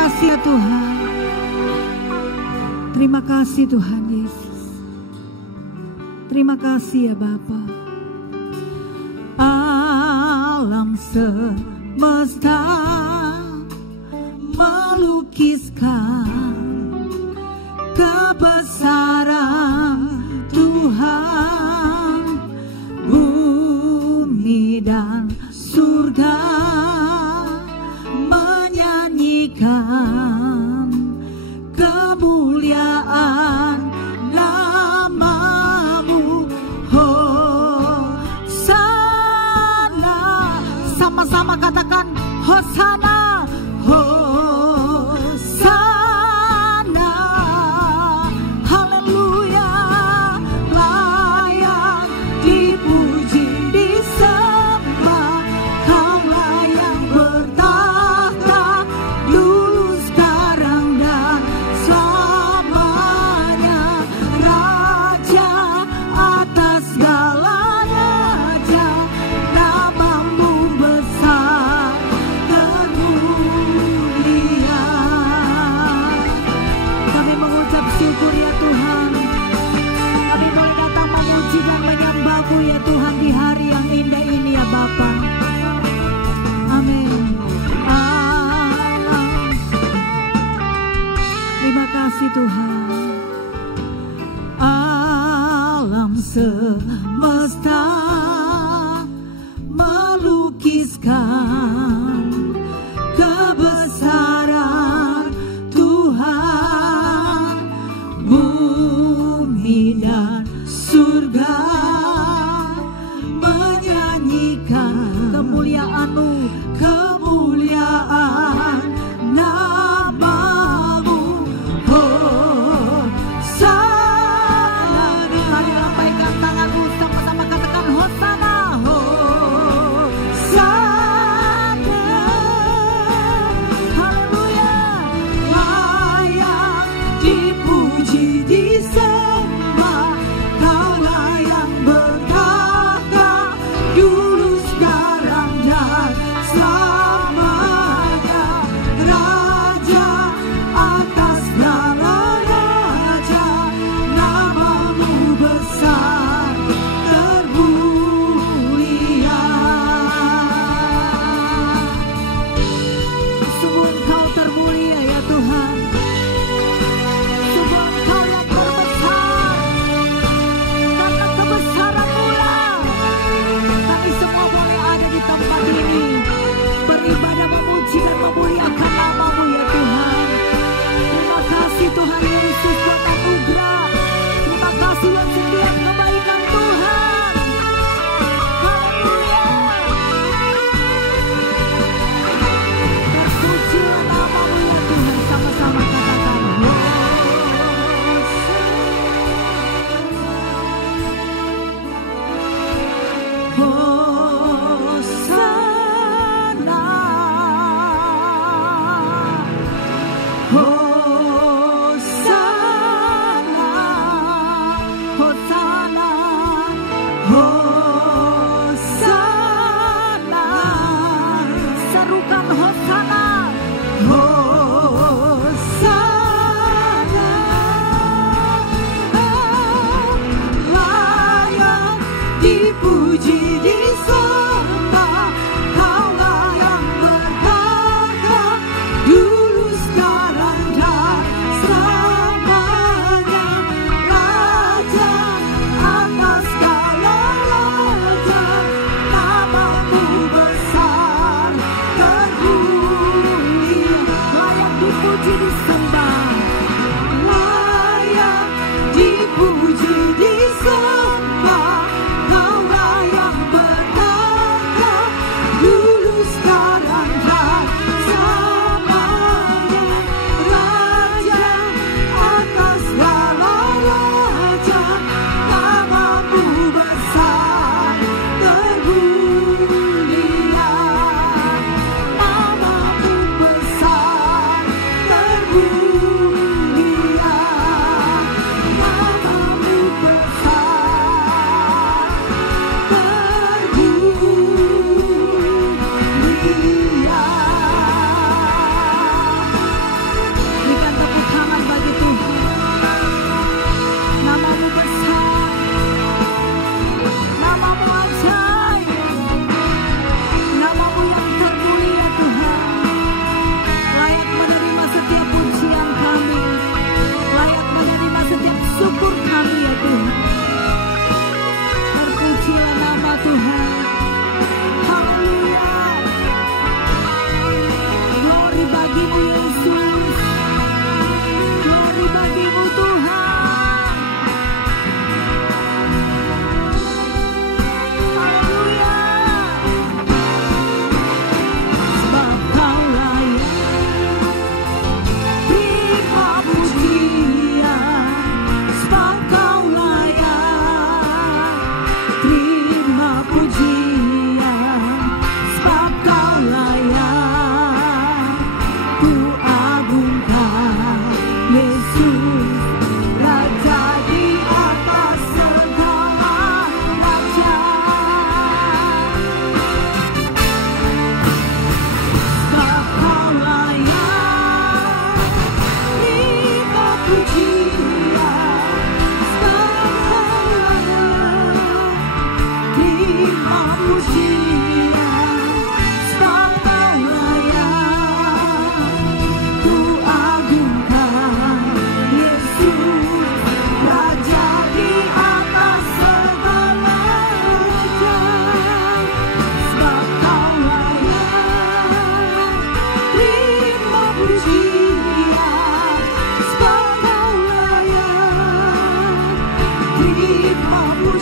kasih ya Tuhan. Terima kasih Tuhan Yesus. Terima kasih ya Bapa. Alam semesta melukiskan kebesaran Tuhan. Bumi dan surga menyanyikan kemuliaan namamu. Hosana, sama-sama katakan Hosana, Hosana, haleluya. Layak dipuji, disembah, Kaulah yang bertahta dulu, sekarang dan selamanya. Raja atas segala raja, namamu besar termulia. Kami mengucap syukur ya Tuhan. Kami boleh datang memuji dan menyembah-Mu ya Tuhan di hari yang indah ini ya Bapa. Amin. Terima kasih Tuhan. Alam semesta melukiskan kebesaran Tuhan. Bumi dan surga menyanyikan kemuliaan-Mu, kemuliaan namamu. Hosana, mari lambaikan tanganmu, sama-sama katakan Hosana, Hosana, haleluya. Layak dipuji, disembah, Kaulah yang bertahta dulu, sekarang dan selamanya. Raja atas segala raja, namamu besar termulia. Sungguh Engkau termulia ya Tuhan. Sungguh Engkau yang terbesar. Karena kebesaran-Mu lah kami semua boleh ada di tempat ini, beribadah, memuji dan memuliakan namamu ya Tuhan. Terima kasih Tuhan Yesus buat anugerah. Terima kasih buat setiap kebaikan Tuhan. Haleluya. Terpujilah namamu ya Tuhan. Sama-sama katakan Hosana, Hosana, Hosana, Hosana. Serukan Hosana, Hosana. Layak dipuji, disembah, Kaulah yang bertahta dulu, sekarang dan selamanya. Raja atas segala raja, namamu besar termulia. Layak dipuji, disembah, layak dipuji, disembah, Kaulah yang bertahta dulu, sekarang dan selamanya. Raja atas segala raja, namamu besar termulia. Namamu besar termulia.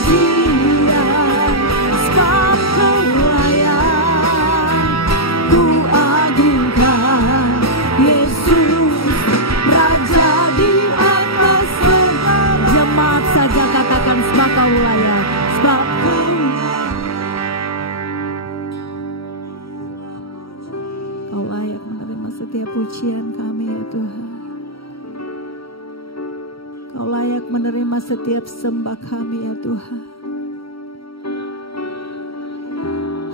pujian, sebab Kau layak ku agungkan. Yesus Raja di atas segala. Jemaat saja katakan sebab Kau layak, sebab Kau layak menerima setiap pujian kami ya Tuhan. Kau layak menerima setiap sembah kami ya Tuhan.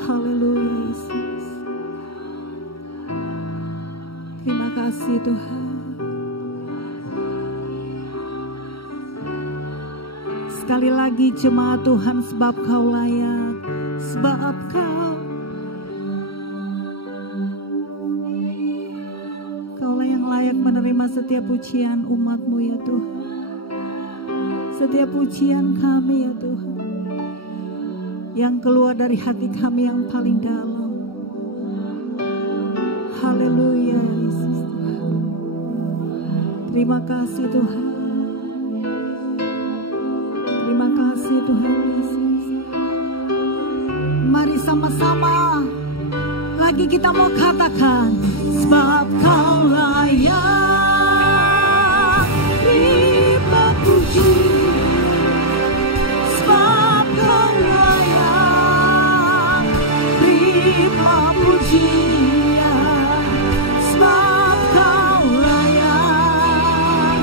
Haleluya Yesus. Terima kasih Tuhan. Sekali lagi jemaat Tuhan, sebab Kau layak, sebab Kaulah yang layak menerima setiap pujian umat-Mu ya Tuhan. Setiap pujian kami ya Tuhan, yang keluar dari hati kami yang paling dalam. Haleluya Yesus Tuhan. Terima kasih Tuhan. Terima kasih Tuhan Yesus. Mari sama-sama lagi kita mau katakan, sebab Kau layak terima puji. Sebab Kau layak terima pujian. Sebab Kau layak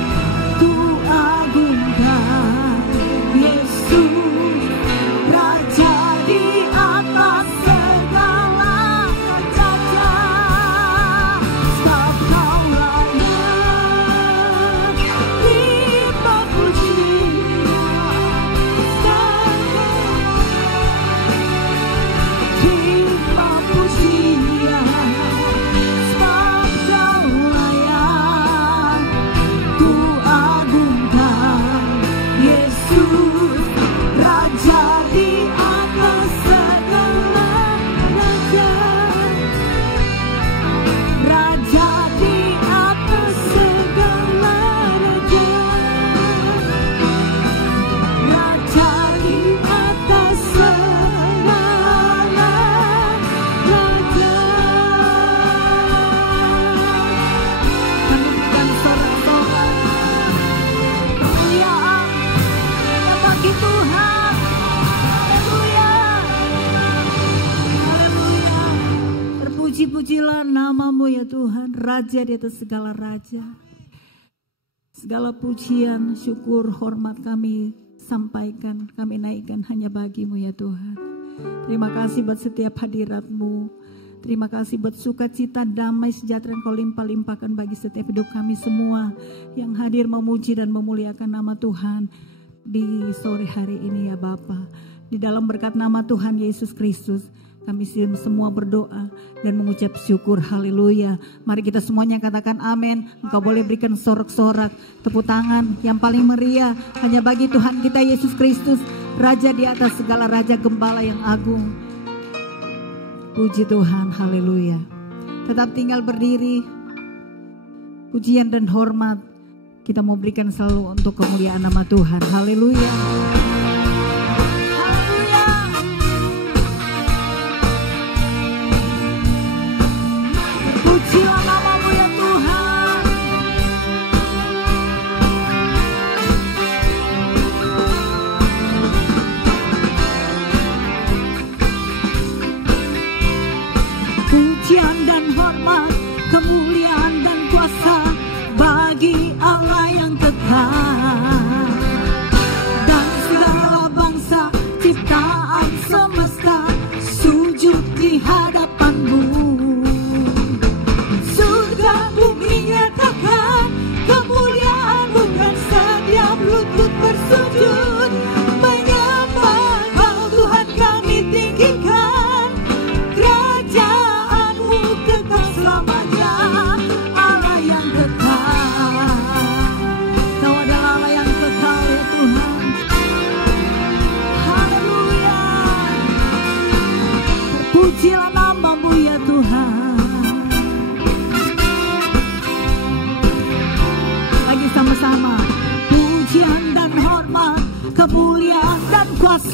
ku agungkan. Yesus Raja di atas segala raja. Sebab Kau layak terima pujian. Terima pujian. Sebab Kau layak ku agungkan. Yesus Raja di atas segala raja. Raja di atas segala raja. Raja di atas segala raja. Kami berikan sorak-sorai kemuliaan bagi Tuhan. Haleluya. Haleluya. Terpuji-pujilah nama-Mu ya Tuhan, Raja di atas segala raja. Segala pujian, syukur, hormat kami sampaikan, kami naikkan hanya bagi-Mu ya Tuhan. Terima kasih buat setiap hadirat-Mu. Terima kasih buat sukacita, damai, sejahtera yang Kau limpah-limpahkan bagi setiap hidup kami semua yang hadir memuji dan memuliakan nama Tuhan di sore hari ini ya Bapa. Di dalam berkat nama Tuhan Yesus Kristus, kami semua berdoa dan mengucap syukur. Haleluya. Mari kita semuanya katakan amin. Engkau boleh berikan sorak-sorak, tepuk tangan yang paling meriah hanya bagi Tuhan kita Yesus Kristus, Raja di atas segala raja, Gembala yang agung. Puji Tuhan. Haleluya. Tetap tinggal berdiri. Pujian dan hormat kita mau berikan selalu untuk kemuliaan nama Tuhan. Haleluya. Pujilah nama-Mu ya Tuhan. Pujian dan hormat, kemuliaan dan kuasa bagi Allah yang kekal. Dan segala bangsa ciptaan semesta sujud di hadapan-Mu. Surga bumi nyatakan kemuliaan-Mu, dan setiap lutut bersujud menyembah Kau Tuhan kami tinggikan. Kerajaan-Mu kekal selamanya, Allah yang kekal. Kau adalah Allah yang kekal ya Tuhan. Haleluya. Terpujilah nama-Mu ya Tuhan. Lagi sama-sama. Pujian dan hormat, kemuliaan dan kuasa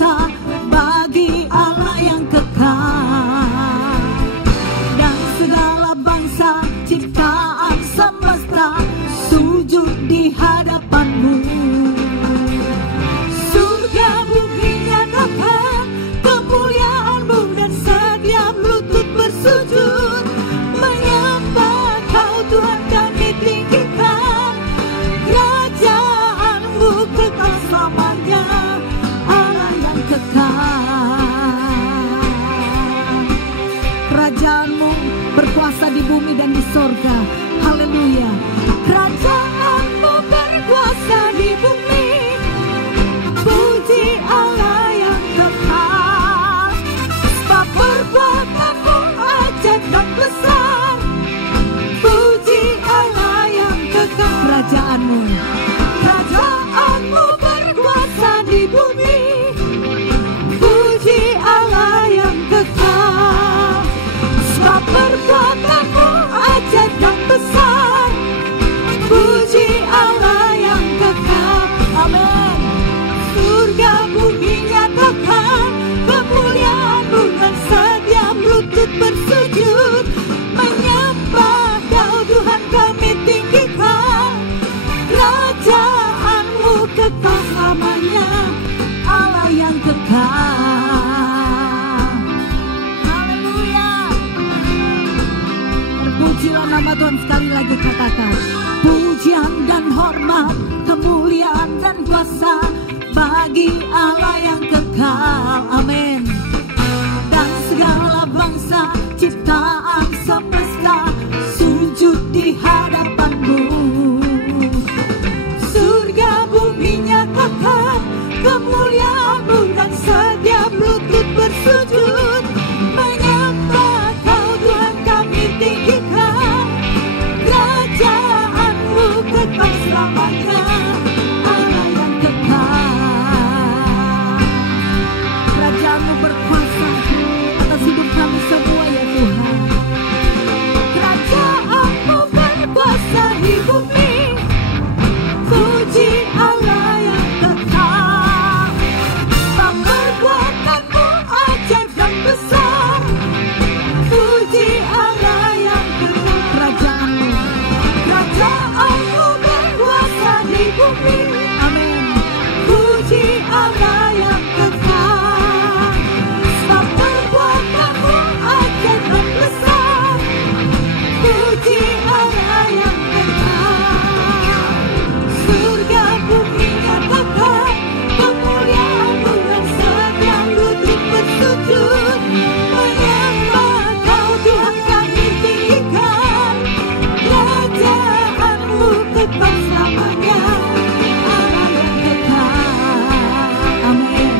kerajaanmu. Kerajaanmu berkuasa di bumi. Puji Allah yang kekal. Sebab perbuatanmu ajaib dan besar. Puji Allah yang kekal. Amin. Surga bumi nyatakan kemuliaan-Mu dan setiap lutut bersujud menyembah Kau Tuhan kami tinggikan. Kerajaan-Mu kekal selamanya, Allah yang kekal. Haleluya. Pujilah nama Tuhan, sekali lagi katakan. Pujian dan hormat, kemuliaan dan kuasa bagi Allah yang kekal. Amin. Dan segala bangsa ciptaan semesta sujud di hadapan-Mu. Surga bumi nyatakan kemuliaan-Mu dan setiap lutut bersujud menyembah Kau Tuhan kami tinggikan. Kerajaan-Mu kekal selamanya, Allah yang kekal. Kerajaan-Mu berkuasa atas hidup kami semua ya Tuhan. Kerajaan-Mu berkuasa di bumi. Puji Allah yang kekal. Sebab perbuatanmu ajaib dan besar. Puji Allah yang kekal. Kerajaan-Mu, kerajaan-Mu berkuasa di bumi. Amin. Puji Allah yang kekal. Sebab perbuatanmu ajaib dan besar. Puji Allah yang kekal. Surga bumi nyatakan kemuliaan-Mu dan setiap lutut bersujud menyembah Kau Tuhan kami tinggikan. Kerajaan-Mu kekal selamanya, Allah yang kekal. Amin.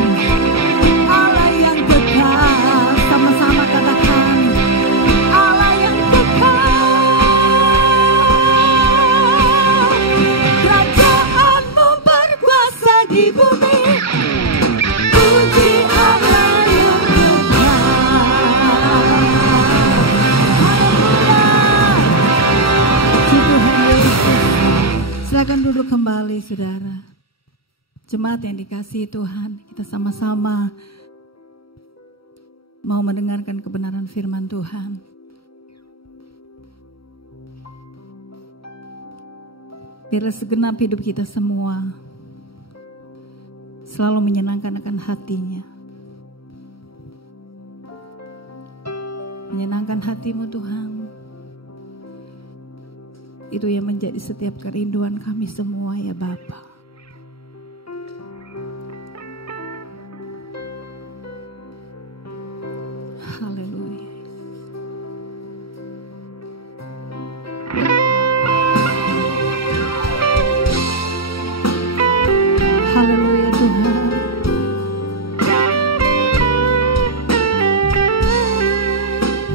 Allah yang kekal. Sama-sama katakan, Allah yang kekal. Kerajaan-Mu berkuasa di bumi. Puji Allah yang kekal. Haleluya. Puji Tuhan Yesus. Silakan duduk kembali saudara. Jemaat yang dikasihi Tuhan, kita sama-sama mau mendengarkan kebenaran firman Tuhan. Biarlah segenap hidup kita semua selalu menyenangkan akan hati-Nya. Menyenangkan hati-Mu Tuhan. Itu yang menjadi setiap kerinduan kami semua ya Bapa. Haleluya. Haleluya Tuhan.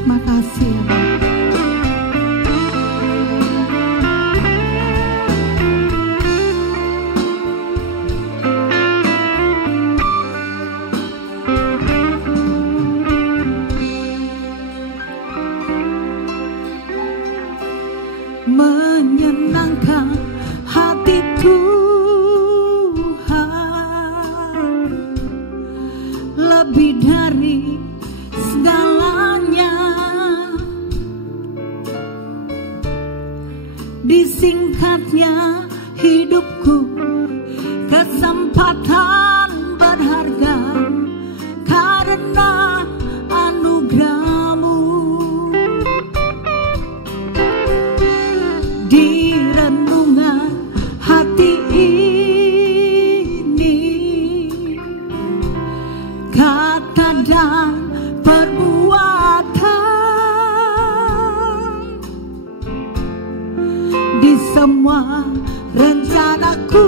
Makasih ya Bapa. Menyenangkan hati Tuhan lebih dari segalanya. Disingkatnya hidupku, kesempatan berharga karena anugerah-Mu. Di renungan hati ini, kata dan perbuatan, di semua rencanaku,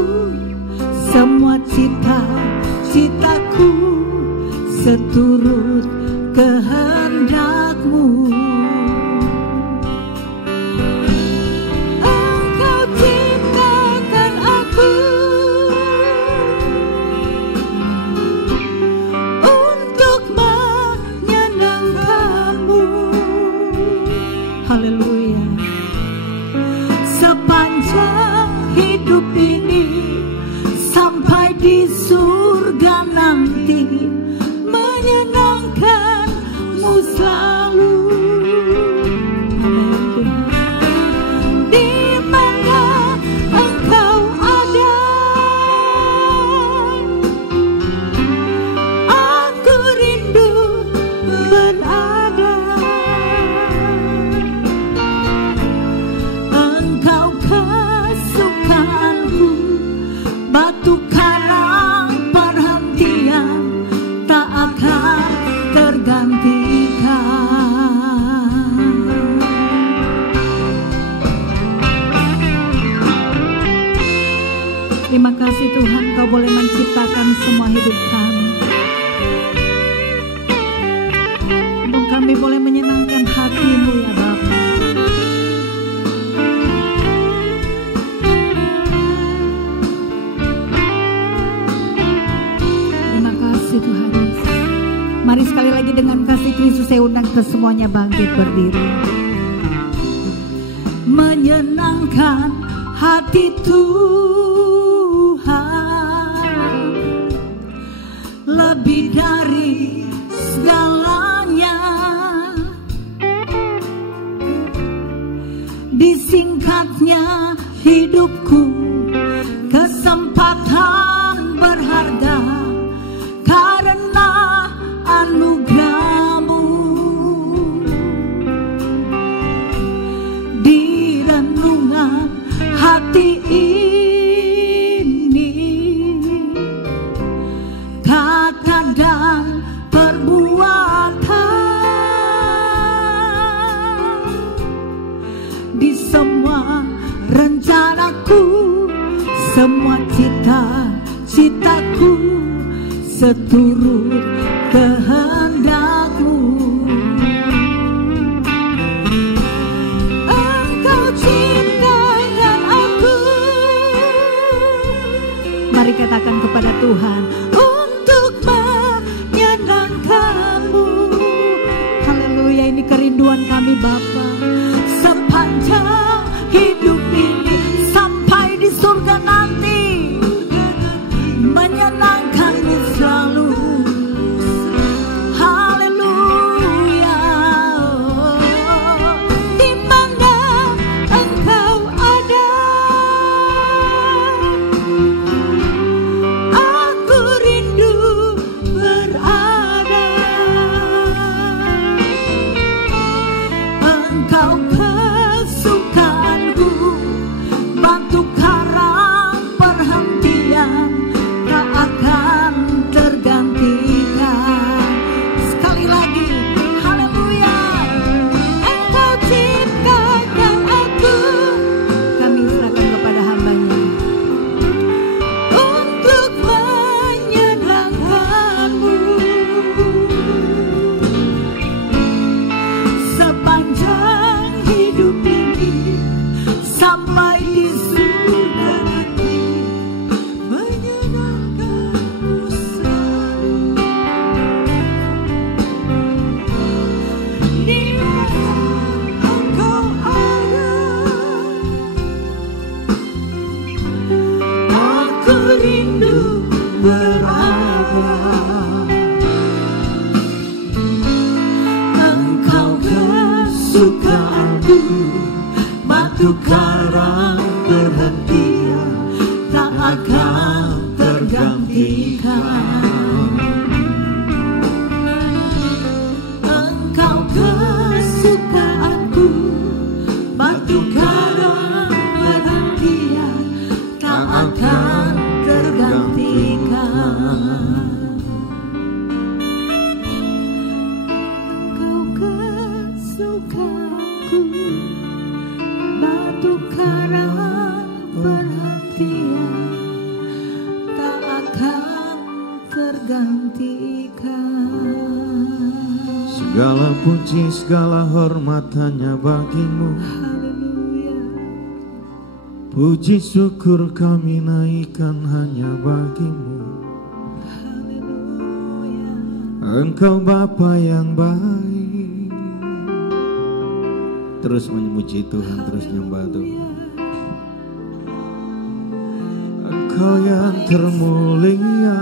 semua cita-citaku seturut kehendak-Mu. Engkau ciptakan Terima kasih Tuhan, Kau boleh menciptakan semua hidup kami. Untuk kami boleh menyenangkan hati-Mu ya Bapa. Terima kasih Tuhan Yesus. Mari sekali lagi dengan kasih Kristus saya undang kita semuanya bangkit berdiri. Menyenangkan hati Tuhan lebih dari segalanya. Disingkatnya hidupku, kesempatan berharga karena anugerah-Mu. Di renungan hati ini, kata dan perbuatan, di semua rencanaku, semua cita-citaku seturut kehendak-Mu. Engkau ciptakan aku. Mari katakan kepada Tuhan, untuk menyenangkan-Mu. Haleluya, ini kerinduan kami Bapa. Sepanjang hidup ini sampai di surga nanti, menyenangkan-Mu selalu. Haleluya. Di mana Engkau ada, aku rindu berada. Engkau kesukaanku, batu karang perhentian tak akan tergantikan. Sekali lagi, haleluya. Engkau ciptakan aku, kami serahkan kepada hamba-Nya, untuk menyenangkan-Mu. Sepanjang hidup ini sampai di surga nanti, menyenangkan-Mu selalu. Di mana Engkau ada, aku rindu berada. Engkau kesukaanku, batu karang perhentian tak akan tergantikan. Engkau kesukaanku, batu karang perhentian tak akan tergantikan. Engkau kesukaanku, batu karang perhatian tak akan tergantikan. Segala puji, segala hormat hanya bagi-Mu. Haleluya. Puji syukur kami naikkan hanya bagi-Mu. Haleluya. Engkau Bapa yang baik. Terus memuji Tuhan, terus nyembah Tuhan. Engkau yang termulia,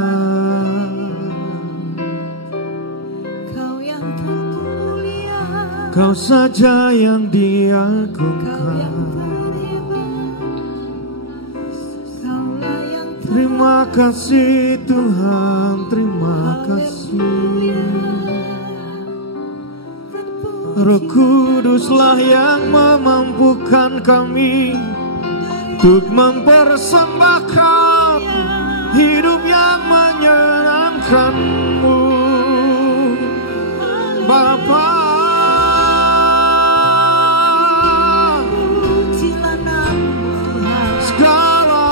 Kau yang termulia, Kau saja yang Kau diagungkan. yang terhebat, Kaulah yang Terima kasih Tuhan, terima kasih. Roh Kuduslah yang memampukan kami untuk mempersembahkan hidup yang menyenangkan-Mu, Bapa. Segala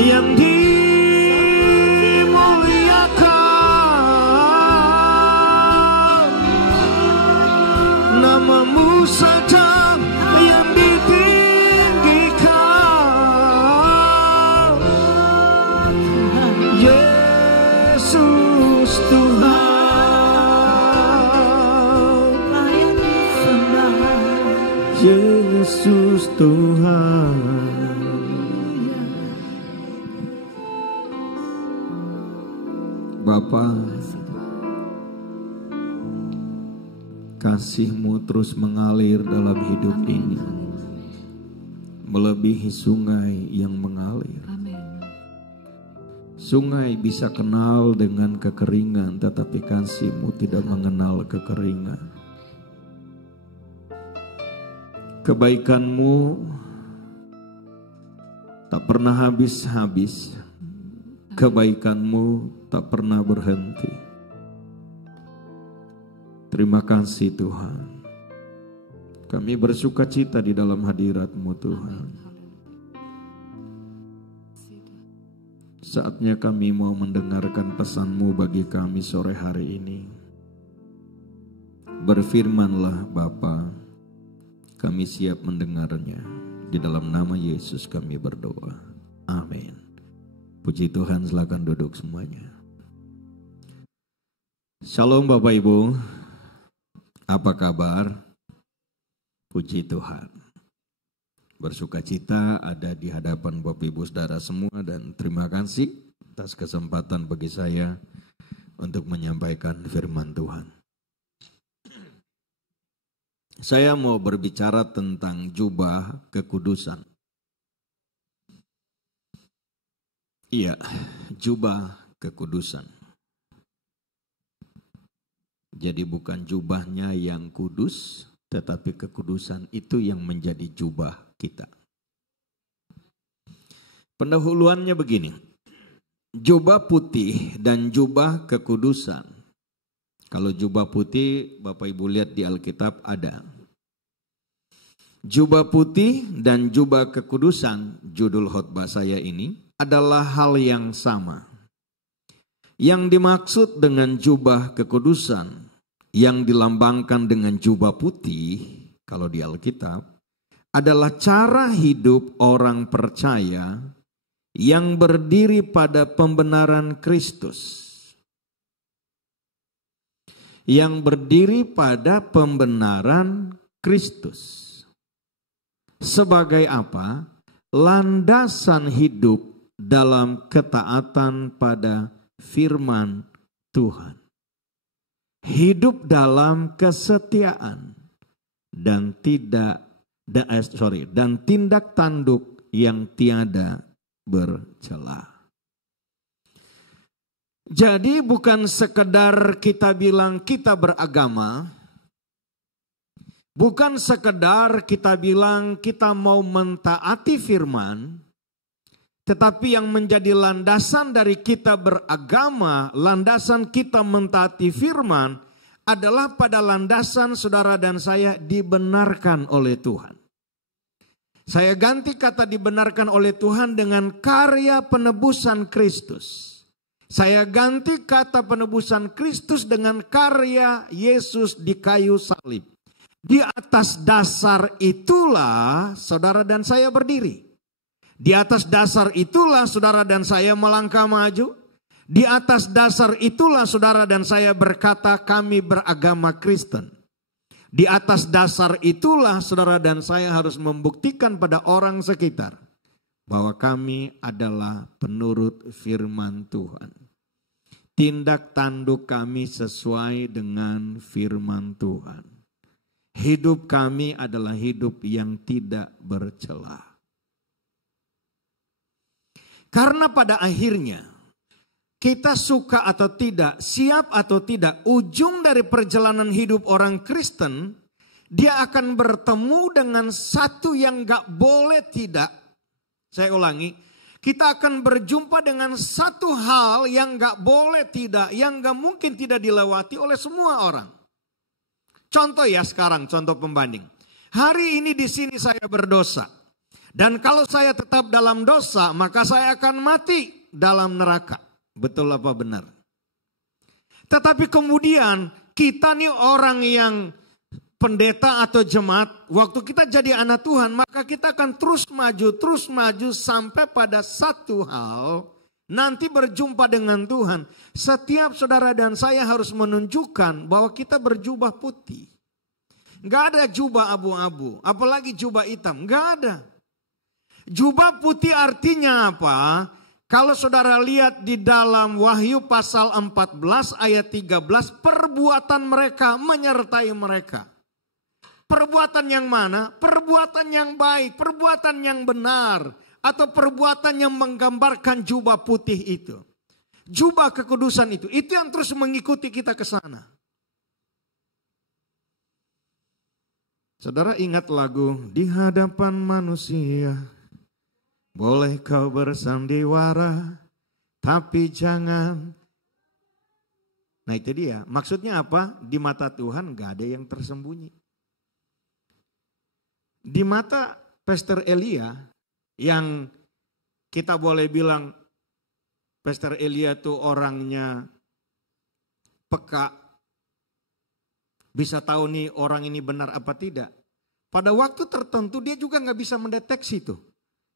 yang dimuliakan, namamu saja yang ditinggikan. Yesus Tuhan, Yesus Tuhan. Bapa, kasih-Mu terus mengalir dalam hidup ini, melebihi sungai yang mengalir. Sungai bisa kenal dengan kekeringan, tetapi kasih-Mu tidak mengenal kekeringan. Kebaikan-Mu tak pernah habis-habis. Kebaikan-Mu tak pernah berhenti. Terima kasih Tuhan. Kami bersuka cita di dalam hadirat-Mu Tuhan. Saatnya kami mau mendengarkan pesan-Mu bagi kami sore hari ini. Berfirmanlah Bapa, kami siap mendengarnya. Di dalam nama Yesus kami berdoa. Amin. Puji Tuhan, silakan duduk semuanya. Shalom Bapak Ibu, apa kabar? Puji Tuhan. Bersuka cita ada di hadapan Bapak Ibu Saudara semua dan terima kasih atas kesempatan bagi saya untuk menyampaikan firman Tuhan. Saya mau berbicara tentang jubah kekudusan. Iya, jubah kekudusan. Jadi bukan jubahnya yang kudus, tetapi kekudusan itu yang menjadi jubah kita. Pendahuluannya begini, jubah putih dan jubah kekudusan. Kalau jubah putih, Bapak Ibu lihat di Alkitab ada. Jubah putih dan jubah kekudusan, judul khotbah saya ini, adalah hal yang sama. Yang dimaksud dengan jubah kekudusan yang dilambangkan dengan jubah putih, kalau di Alkitab, adalah cara hidup orang percaya yang berdiri pada pembenaran Kristus. Yang berdiri pada pembenaran Kristus. Sebagai apa? Landasan hidup dalam ketaatan pada firman Tuhan. Hidup dalam kesetiaan dan tindak tanduk yang tiada bercela. Jadi bukan sekedar kita bilang kita beragama, bukan sekedar kita bilang kita mau mentaati firman, tetapi yang menjadi landasan dari kita beragama, landasan kita mentaati firman adalah pada landasan saudara dan saya dibenarkan oleh Tuhan. Saya ganti kata dibenarkan oleh Tuhan dengan karya penebusan Kristus. Saya ganti kata penebusan Kristus dengan karya Yesus di kayu salib. Di atas dasar itulah saudara dan saya berdiri. Di atas dasar itulah saudara dan saya melangkah maju. Di atas dasar itulah saudara dan saya berkata kami beragama Kristen. Di atas dasar itulah saudara dan saya harus membuktikan pada orang sekitar bahwa kami adalah penurut firman Tuhan. Tindak tanduk kami sesuai dengan firman Tuhan. Hidup kami adalah hidup yang tidak bercela. Karena pada akhirnya kita suka atau tidak, siap atau tidak, ujung dari perjalanan hidup orang Kristen, dia akan bertemu dengan satu yang gak boleh tidak. Saya ulangi, kita akan berjumpa dengan satu hal yang gak boleh tidak, yang gak mungkin tidak dilewati oleh semua orang. Contoh ya sekarang, contoh pembanding. Hari ini di sini saya berdosa. Dan kalau saya tetap dalam dosa, maka saya akan mati dalam neraka. Betul apa benar? Tetapi kemudian kita nih orang yang pendeta atau jemaat, waktu kita jadi anak Tuhan, maka kita akan terus maju sampai pada satu hal, nanti berjumpa dengan Tuhan. Setiap saudara dan saya harus menunjukkan bahwa kita berjubah putih. Gak ada jubah abu-abu, apalagi jubah hitam, gak ada. Jubah putih artinya apa? Kalau saudara lihat di dalam Wahyu pasal 14 ayat 13, perbuatan mereka menyertai mereka. Perbuatan yang mana? Perbuatan yang baik, perbuatan yang benar, atau perbuatan yang menggambarkan jubah putih itu. Jubah kekudusan itu yang terus mengikuti kita ke sana. Saudara ingat lagu Di Hadapan Manusia boleh kau bersandiwara, tapi jangan. Nah itu dia, maksudnya apa? Di mata Tuhan gak ada yang tersembunyi. Di mata Pastor Elia, yang kita boleh bilang Pastor Elia itu orangnya peka, bisa tahu nih orang ini benar apa tidak. Pada waktu tertentu dia juga gak bisa mendeteksi tuh.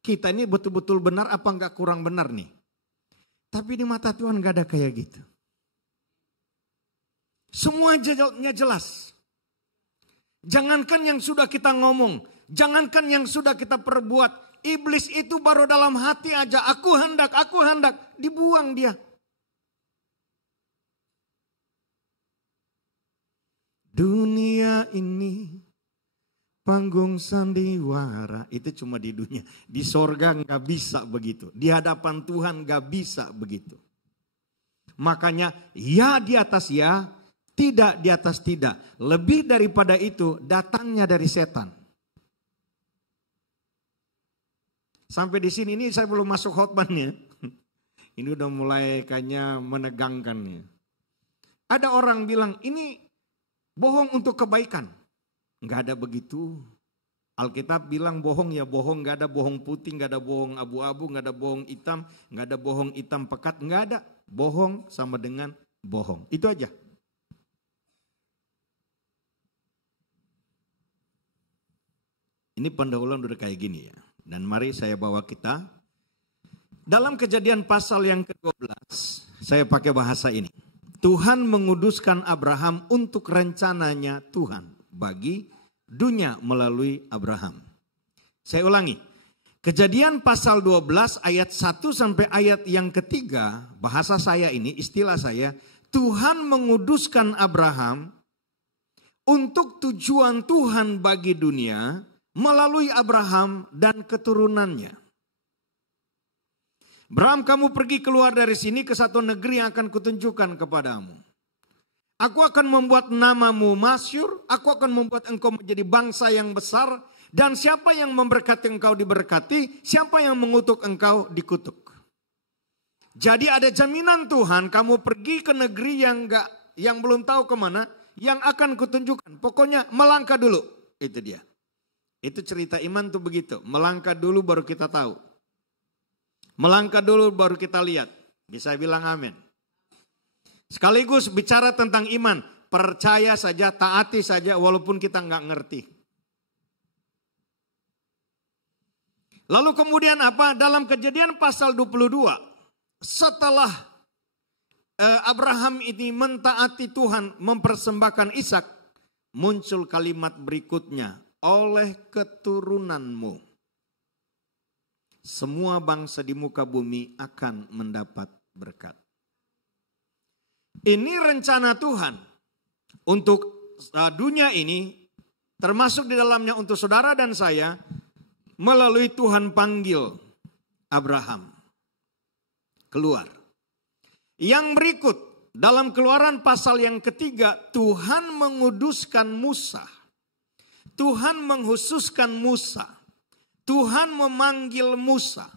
Kita ini betul-betul benar apa enggak kurang benar nih. Tapi di mata Tuhan enggak ada kayak gitu. Semuanya jelas. Jangankan yang sudah kita ngomong. Jangankan yang sudah kita perbuat. Iblis itu baru dalam hati aja. Aku hendak. Dibuang dia. Dunia ini panggung sandiwara, itu cuma di dunia. Di sorga nggak bisa begitu. Di hadapan Tuhan nggak bisa begitu. Makanya ya di atas ya, tidak di atas tidak. Lebih daripada itu datangnya dari setan. Sampai di sini ini saya belum masuk khotbahnya. Ini udah mulai kayaknya menegangkan. Ada orang bilang ini bohong untuk kebaikan. Nggak ada begitu. Alkitab bilang bohong ya bohong. Nggak ada bohong putih, nggak ada bohong abu-abu, nggak ada bohong hitam, nggak ada bohong hitam pekat, nggak ada. Bohong sama dengan bohong. Itu aja. Ini pendahuluan udah kayak gini ya. Dan mari saya bawa kita. Dalam Kejadian pasal yang ke-12, saya pakai bahasa ini. Tuhan menguduskan Abraham untuk rencananya Tuhan bagi dunia melalui Abraham. Saya ulangi. Kejadian pasal 12 ayat 1 sampai ayat yang ketiga. Bahasa saya ini, istilah saya. Tuhan menguduskan Abraham untuk tujuan Tuhan bagi dunia melalui Abraham dan keturunannya. Abraham, kamu pergi keluar dari sini ke satu negeri yang akan kutunjukkan kepadamu. Aku akan membuat namamu masyhur, aku akan membuat engkau menjadi bangsa yang besar, dan siapa yang memberkati engkau diberkati, siapa yang mengutuk engkau dikutuk. Jadi ada jaminan Tuhan, kamu pergi ke negeri yang belum tahu kemana, yang akan kutunjukkan. Pokoknya melangkah dulu, itu dia. Itu cerita iman tuh begitu, melangkah dulu baru kita tahu. Melangkah dulu baru kita lihat, bisa bilang amin. Sekaligus bicara tentang iman, percaya saja, taati saja walaupun kita nggak ngerti. Lalu kemudian apa? Dalam Kejadian pasal 22, setelah Abraham ini mentaati Tuhan mempersembahkan Ishak, muncul kalimat berikutnya, oleh keturunanmu semua bangsa di muka bumi akan mendapat berkat. Ini rencana Tuhan untuk dunia ini, termasuk di dalamnya untuk saudara dan saya, melalui Tuhan panggil Abraham keluar. Yang berikut, dalam Keluaran pasal yang ketiga, Tuhan menguduskan Musa. Tuhan menghususkan Musa. Tuhan memanggil Musa.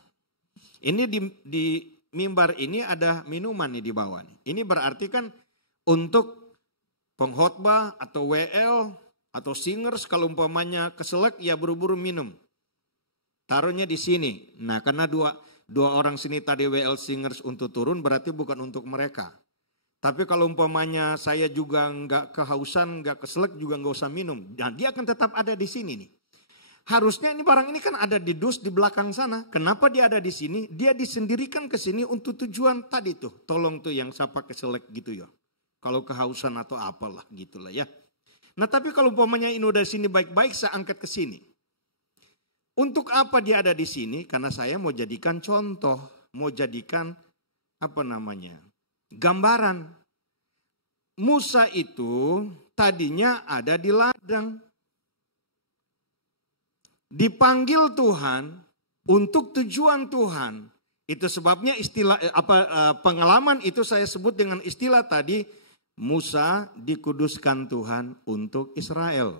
Ini di mimbar ini ada minuman nih di bawah. Ini berarti kan untuk pengkhotbah atau WL atau singers kalau umpamanya keselak ya buru-buru minum. taruhnya di sini. Nah, karena dua orang sini tadi WL Singers untuk turun, berarti bukan untuk mereka. Tapi kalau umpamanya saya juga nggak kehausan, nggak keselak, juga nggak usah minum. Dan dia akan tetap ada di sini nih. Harusnya ini barang ini kan ada di dus di belakang sana. Kenapa dia ada di sini? Dia disendirikan ke sini untuk tujuan tadi tuh. Tolong tuh yang saya pakai selek gitu ya. Kalau kehausan atau apalah gitulah ya. Nah tapi kalau umpamanya ini udah sini baik-baik, saya angkat ke sini. Untuk apa dia ada di sini? Karena saya mau jadikan contoh, mau jadikan gambaran. Musa itu tadinya ada di ladang. Dipanggil Tuhan untuk tujuan Tuhan. Itu sebabnya pengalaman itu saya sebut dengan istilah tadi, Musa dikuduskan Tuhan untuk Israel.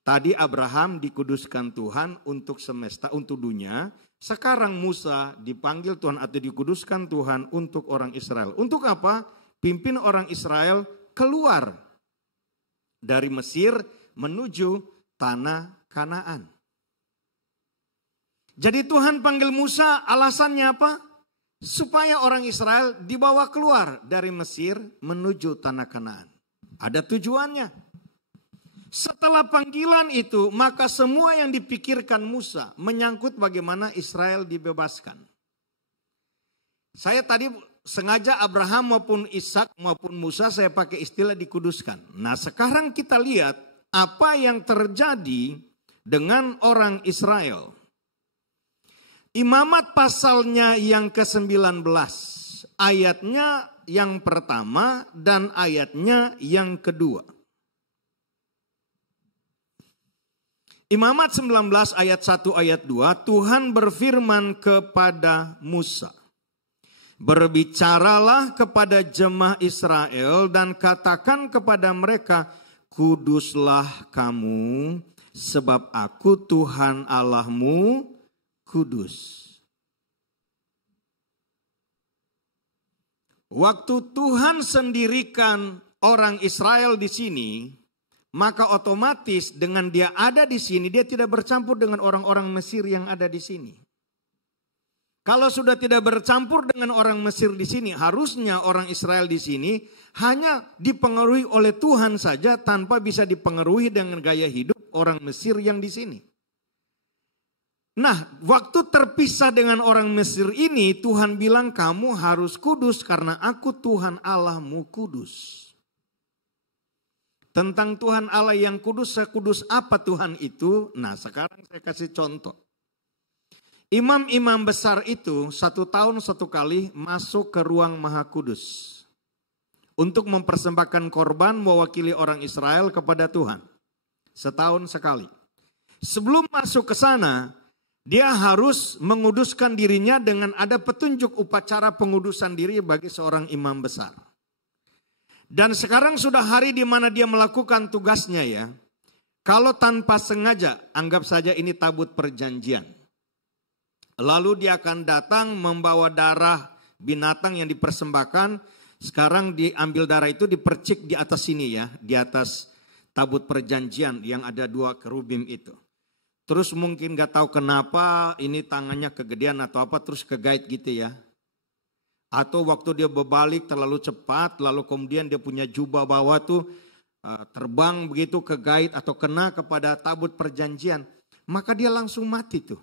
Tadi Abraham dikuduskan Tuhan untuk semesta, untuk dunia. Sekarang Musa dipanggil Tuhan atau dikuduskan Tuhan untuk orang Israel. Untuk apa? Pimpin orang Israel keluar dari Mesir menuju tanah Kanaan. Jadi Tuhan panggil Musa, alasannya apa? Supaya orang Israel dibawa keluar dari Mesir menuju tanah Kanaan. Ada tujuannya. Setelah panggilan itu, maka semua yang dipikirkan Musa menyangkut bagaimana Israel dibebaskan. Saya tadi sengaja Abraham maupun Ishak maupun Musa saya pakai istilah dikuduskan. Nah sekarang kita lihat apa yang terjadi dengan orang Israel. Imamat pasalnya yang ke-19, ayatnya yang pertama dan ayatnya yang kedua. Imamat 19 ayat 1 ayat 2, Tuhan berfirman kepada Musa. Berbicaralah kepada jemaah Israel dan katakan kepada mereka, kuduslah kamu sebab aku Tuhan Allahmu kudus. Waktu Tuhan sendirikan orang Israel di sini, maka otomatis dengan dia ada di sini, dia tidak bercampur dengan orang-orang Mesir yang ada di sini. Kalau sudah tidak bercampur dengan orang Mesir di sini, harusnya orang Israel di sini hanya dipengaruhi oleh Tuhan saja tanpa bisa dipengaruhi dengan gaya hidup orang Mesir yang di sini. Nah, waktu terpisah dengan orang Mesir ini, Tuhan bilang kamu harus kudus karena aku Tuhan Allahmu kudus. Tentang Tuhan Allah yang kudus, sekudus apa Tuhan itu? Nah sekarang saya kasih contoh. Imam-imam besar itu 1 tahun 1 kali masuk ke ruang Maha Kudus. Untuk mempersembahkan korban mewakili orang Israel kepada Tuhan. Setahun sekali. Sebelum masuk ke sana, dia harus menguduskan dirinya dengan ada petunjuk upacara pengudusan diri bagi seorang imam besar. Dan sekarang sudah hari di mana dia melakukan tugasnya ya. Kalau tanpa sengaja, anggap saja ini tabut perjanjian. Lalu dia akan datang membawa darah binatang yang dipersembahkan. Sekarang diambil darah itu dipercik di atas sini ya. Di atas tabut perjanjian yang ada 2 kerubim itu. Terus mungkin gak tahu kenapa ini tangannya kegedean atau apa terus kegait gitu ya. Atau waktu dia berbalik terlalu cepat, lalu kemudian dia punya jubah bawah tuh terbang begitu kegait atau kena kepada tabut perjanjian. Maka dia langsung mati tuh.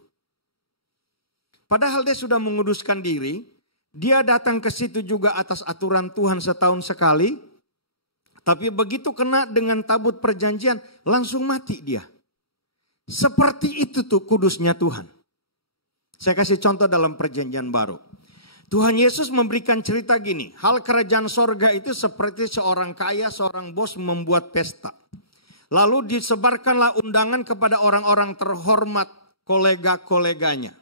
Padahal dia sudah menguduskan diri, dia datang ke situ juga atas aturan Tuhan setahun sekali. Tapi begitu kena dengan tabut perjanjian, langsung mati dia. Seperti itu tuh kudusnya Tuhan. Saya kasih contoh dalam perjanjian baru. Tuhan Yesus memberikan cerita gini, hal kerajaan sorga itu seperti seorang kaya, seorang bos membuat pesta. Lalu disebarkanlah undangan kepada orang-orang terhormat, kolega-koleganya.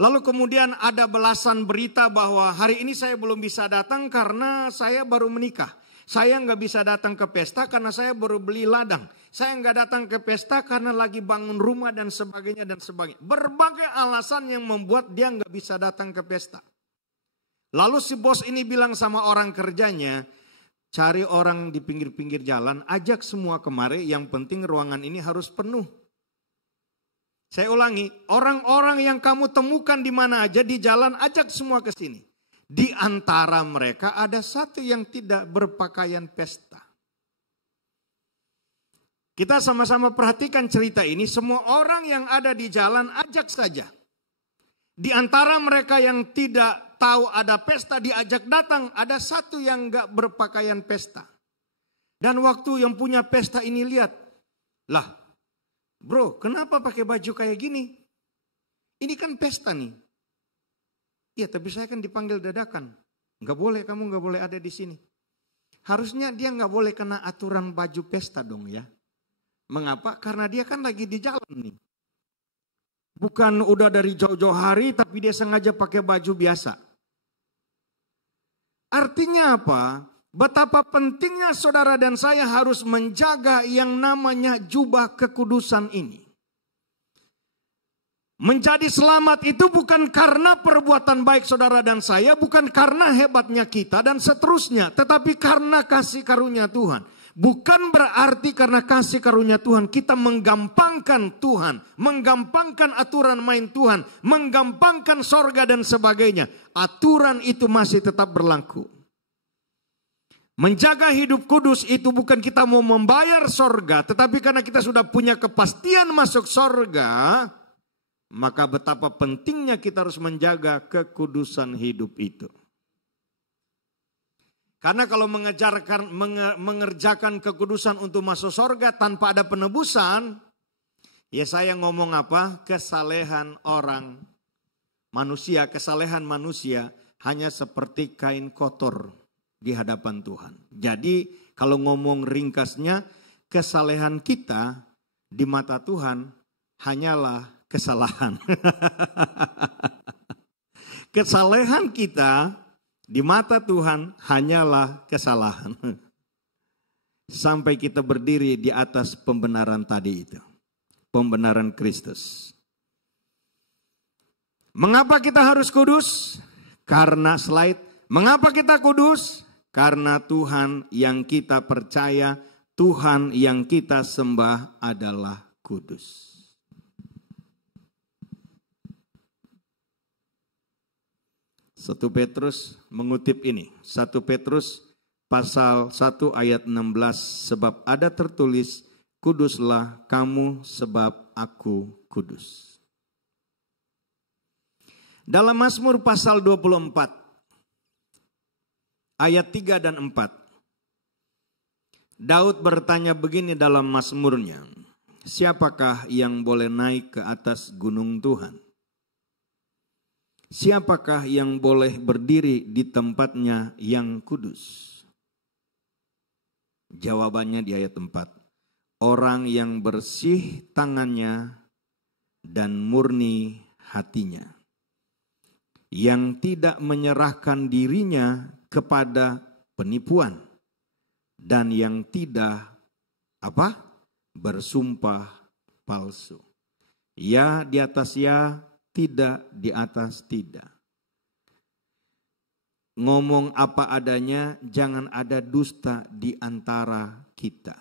Lalu kemudian ada belasan berita bahwa hari ini saya belum bisa datang karena saya baru menikah. Saya nggak bisa datang ke pesta karena saya baru beli ladang. Saya nggak datang ke pesta karena lagi bangun rumah dan sebagainya dan sebagainya. Berbagai alasan yang membuat dia nggak bisa datang ke pesta. Lalu si bos ini bilang sama orang kerjanya, cari orang di pinggir-pinggir jalan, ajak semua kemari, yang penting ruangan ini harus penuh. Saya ulangi, orang-orang yang kamu temukan di mana aja di jalan, ajak semua ke sini. Di antara mereka ada satu yang tidak berpakaian pesta. Kita sama-sama perhatikan cerita ini, semua orang yang ada di jalan ajak saja. Di antara mereka yang tidak tahu ada pesta diajak datang, ada satu yang gak berpakaian pesta. Dan waktu yang punya pesta ini lihat, lah bro kenapa pakai baju kayak gini? Ini kan pesta nih. Iya tapi saya kan dipanggil dadakan. Gak boleh, kamu gak boleh ada di sini. Harusnya dia gak boleh kena aturan baju pesta dong ya. Mengapa? Karena dia kan lagi di jalan nih. Bukan udah dari jauh-jauh hari tapi dia sengaja pakai baju biasa. Artinya apa? Betapa pentingnya saudara dan saya harus menjaga yang namanya jubah kekudusan ini. Menjadi selamat itu bukan karena perbuatan baik saudara dan saya, bukan karena hebatnya kita dan seterusnya, tetapi karena kasih karunia Tuhan. Bukan berarti karena kasih karunia Tuhan kita menggampangkan Tuhan, menggampangkan aturan main Tuhan, menggampangkan sorga dan sebagainya. Aturan itu masih tetap berlaku. Menjaga hidup kudus itu bukan kita mau membayar sorga, tetapi karena kita sudah punya kepastian masuk sorga, maka betapa pentingnya kita harus menjaga kekudusan hidup itu. Karena kalau mengerjakan kekudusan untuk masuk sorga tanpa ada penebusan, ya saya ngomong apa? Kesalehan orang manusia, kesalehan manusia hanya seperti kain kotor di hadapan Tuhan. Jadi kalau ngomong ringkasnya, kesalehan kita di mata Tuhan hanyalah kesalahan. Kesalehan kita di mata Tuhan hanyalah kesalahan. Sampai kita berdiri di atas pembenaran tadi itu. Pembenaran Kristus. Mengapa kita harus kudus? Karena mengapa kita kudus? Karena Tuhan yang kita percaya, Tuhan yang kita sembah adalah kudus. Satu Petrus mengutip ini. 1 Petrus pasal 1 ayat 16. Sebab ada tertulis, kuduslah kamu sebab aku kudus. Dalam Mazmur pasal 24. Ayat 3 dan 4. Daud bertanya begini dalam Mazmurnya. Siapakah yang boleh naik ke atas gunung Tuhan? Siapakah yang boleh berdiri di tempatnya yang kudus? Jawabannya di ayat 4. Orang yang bersih tangannya dan murni hatinya. Yang tidak menyerahkan dirinya kepada penipuan dan yang tidak bersumpah palsu. Ya di atas ya, tidak di atas tidak. Ngomong apa adanya, jangan ada dusta di antara kita.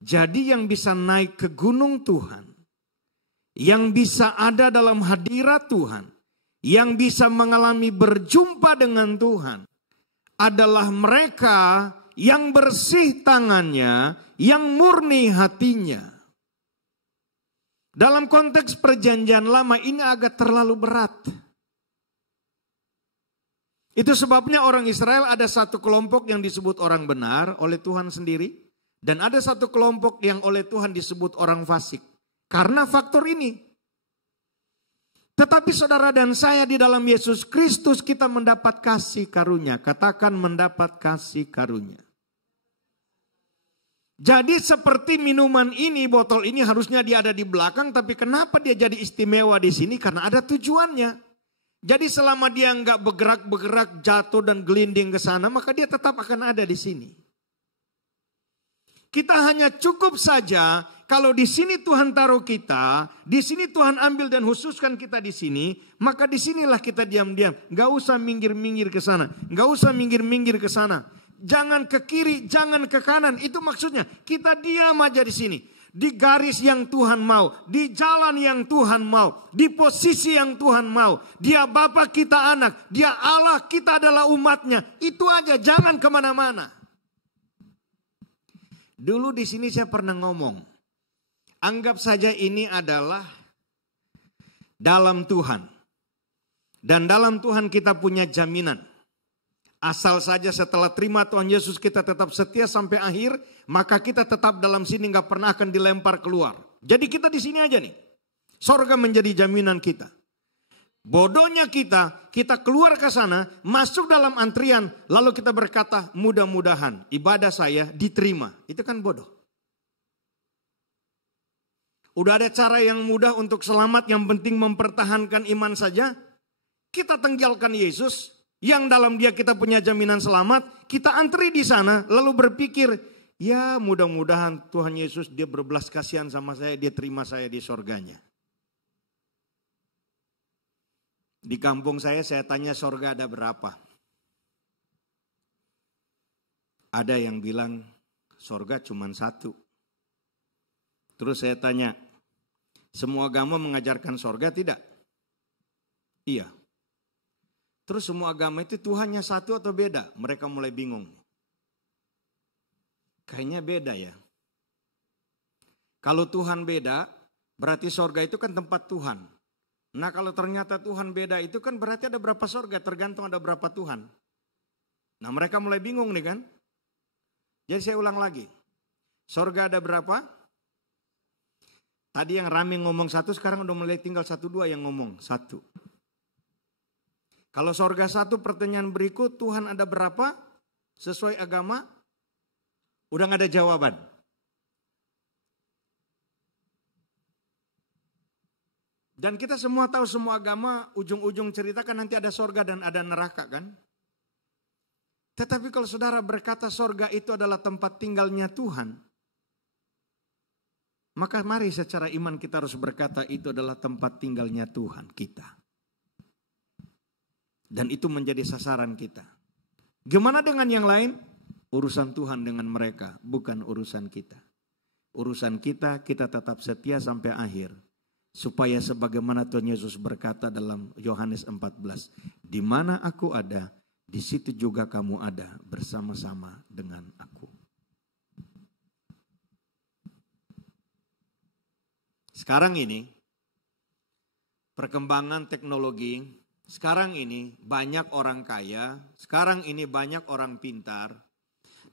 Jadi yang bisa naik ke gunung Tuhan, yang bisa ada dalam hadirat Tuhan, yang bisa mengalami berjumpa dengan Tuhan adalah mereka yang bersih tangannya, yang murni hatinya. Dalam konteks perjanjian lama ini agak terlalu berat. Itu sebabnya orang Israel ada satu kelompok yang disebut orang benar oleh Tuhan sendiri. Dan ada satu kelompok yang oleh Tuhan disebut orang fasik. Karena faktor ini. Tetapi saudara dan saya di dalam Yesus Kristus kita mendapat kasih karunia. Katakan mendapat kasih karunia. Jadi seperti minuman ini, botol ini harusnya dia ada di belakang. Tapi kenapa dia jadi istimewa di sini? Karena ada tujuannya. Jadi selama dia nggak bergerak-bergerak jatuh dan gelinding ke sana, maka dia tetap akan ada di sini. Kita hanya cukup saja kalau di sini Tuhan taruh kita, di sini Tuhan ambil dan khususkan kita di sini, maka di sinilah kita diam-diam. Gak usah minggir-minggir ke sana, gak usah minggir-minggir ke sana. Jangan ke kiri, jangan ke kanan. Itu maksudnya kita diam aja di sini. di garis yang Tuhan mau, di jalan yang Tuhan mau, di posisi yang Tuhan mau. Dia Bapa, kita anak, Dia Allah, kita adalah umatnya. Itu aja, jangan kemana-mana. Dulu di sini saya pernah ngomong, anggap saja ini adalah dalam Tuhan. Dan dalam Tuhan kita punya jaminan. Asal saja setelah terima Tuhan Yesus kita tetap setia sampai akhir, maka kita tetap dalam sini gak pernah akan dilempar keluar. Jadi kita di sini aja nih. Sorga menjadi jaminan kita. Bodohnya kita keluar ke sana, masuk dalam antrian, lalu kita berkata mudah-mudahan ibadah saya diterima. Itu kan bodoh. Udah ada cara yang mudah untuk selamat, yang penting mempertahankan iman saja. Kita tinggalkan Yesus, yang dalam Dia kita punya jaminan selamat. Kita antri di sana, lalu berpikir, ya mudah-mudahan Tuhan Yesus Dia berbelas kasihan sama saya, Dia terima saya di sorganya. Di kampung saya tanya sorga ada berapa? Ada yang bilang sorga cuma satu. Terus saya tanya, semua agama mengajarkan sorga tidak? Iya. Terus semua agama itu Tuhannya satu atau beda? Mereka mulai bingung. Kayaknya beda ya. Kalau Tuhan beda, berarti sorga itu kan tempat Tuhan. Nah kalau ternyata Tuhan beda itu kan berarti ada berapa sorga, tergantung ada berapa Tuhan. Nah mereka mulai bingung nih kan. Jadi saya ulang lagi. Sorga ada berapa? Tadi yang rame ngomong satu, sekarang udah mulai tinggal satu dua yang ngomong satu. Kalau sorga satu, pertanyaan berikut, Tuhan ada berapa? Sesuai agama? Udah gak ada jawaban. Dan kita semua tahu semua agama ujung-ujung cerita kan nanti ada sorga dan ada neraka kan. Tetapi kalau saudara berkata sorga itu adalah tempat tinggalnya Tuhan. Maka mari secara iman kita harus berkata itu adalah tempat tinggalnya Tuhan kita. Dan itu menjadi sasaran kita. Gimana dengan yang lain? Urusan Tuhan dengan mereka, bukan urusan kita. Urusan kita tetap setia sampai akhir. Supaya sebagaimana Tuhan Yesus berkata dalam Yohanes 14. Di mana aku ada, di situ juga kamu ada bersama-sama dengan aku. Sekarang ini, perkembangan teknologi. Sekarang ini banyak orang kaya, sekarang ini banyak orang pintar.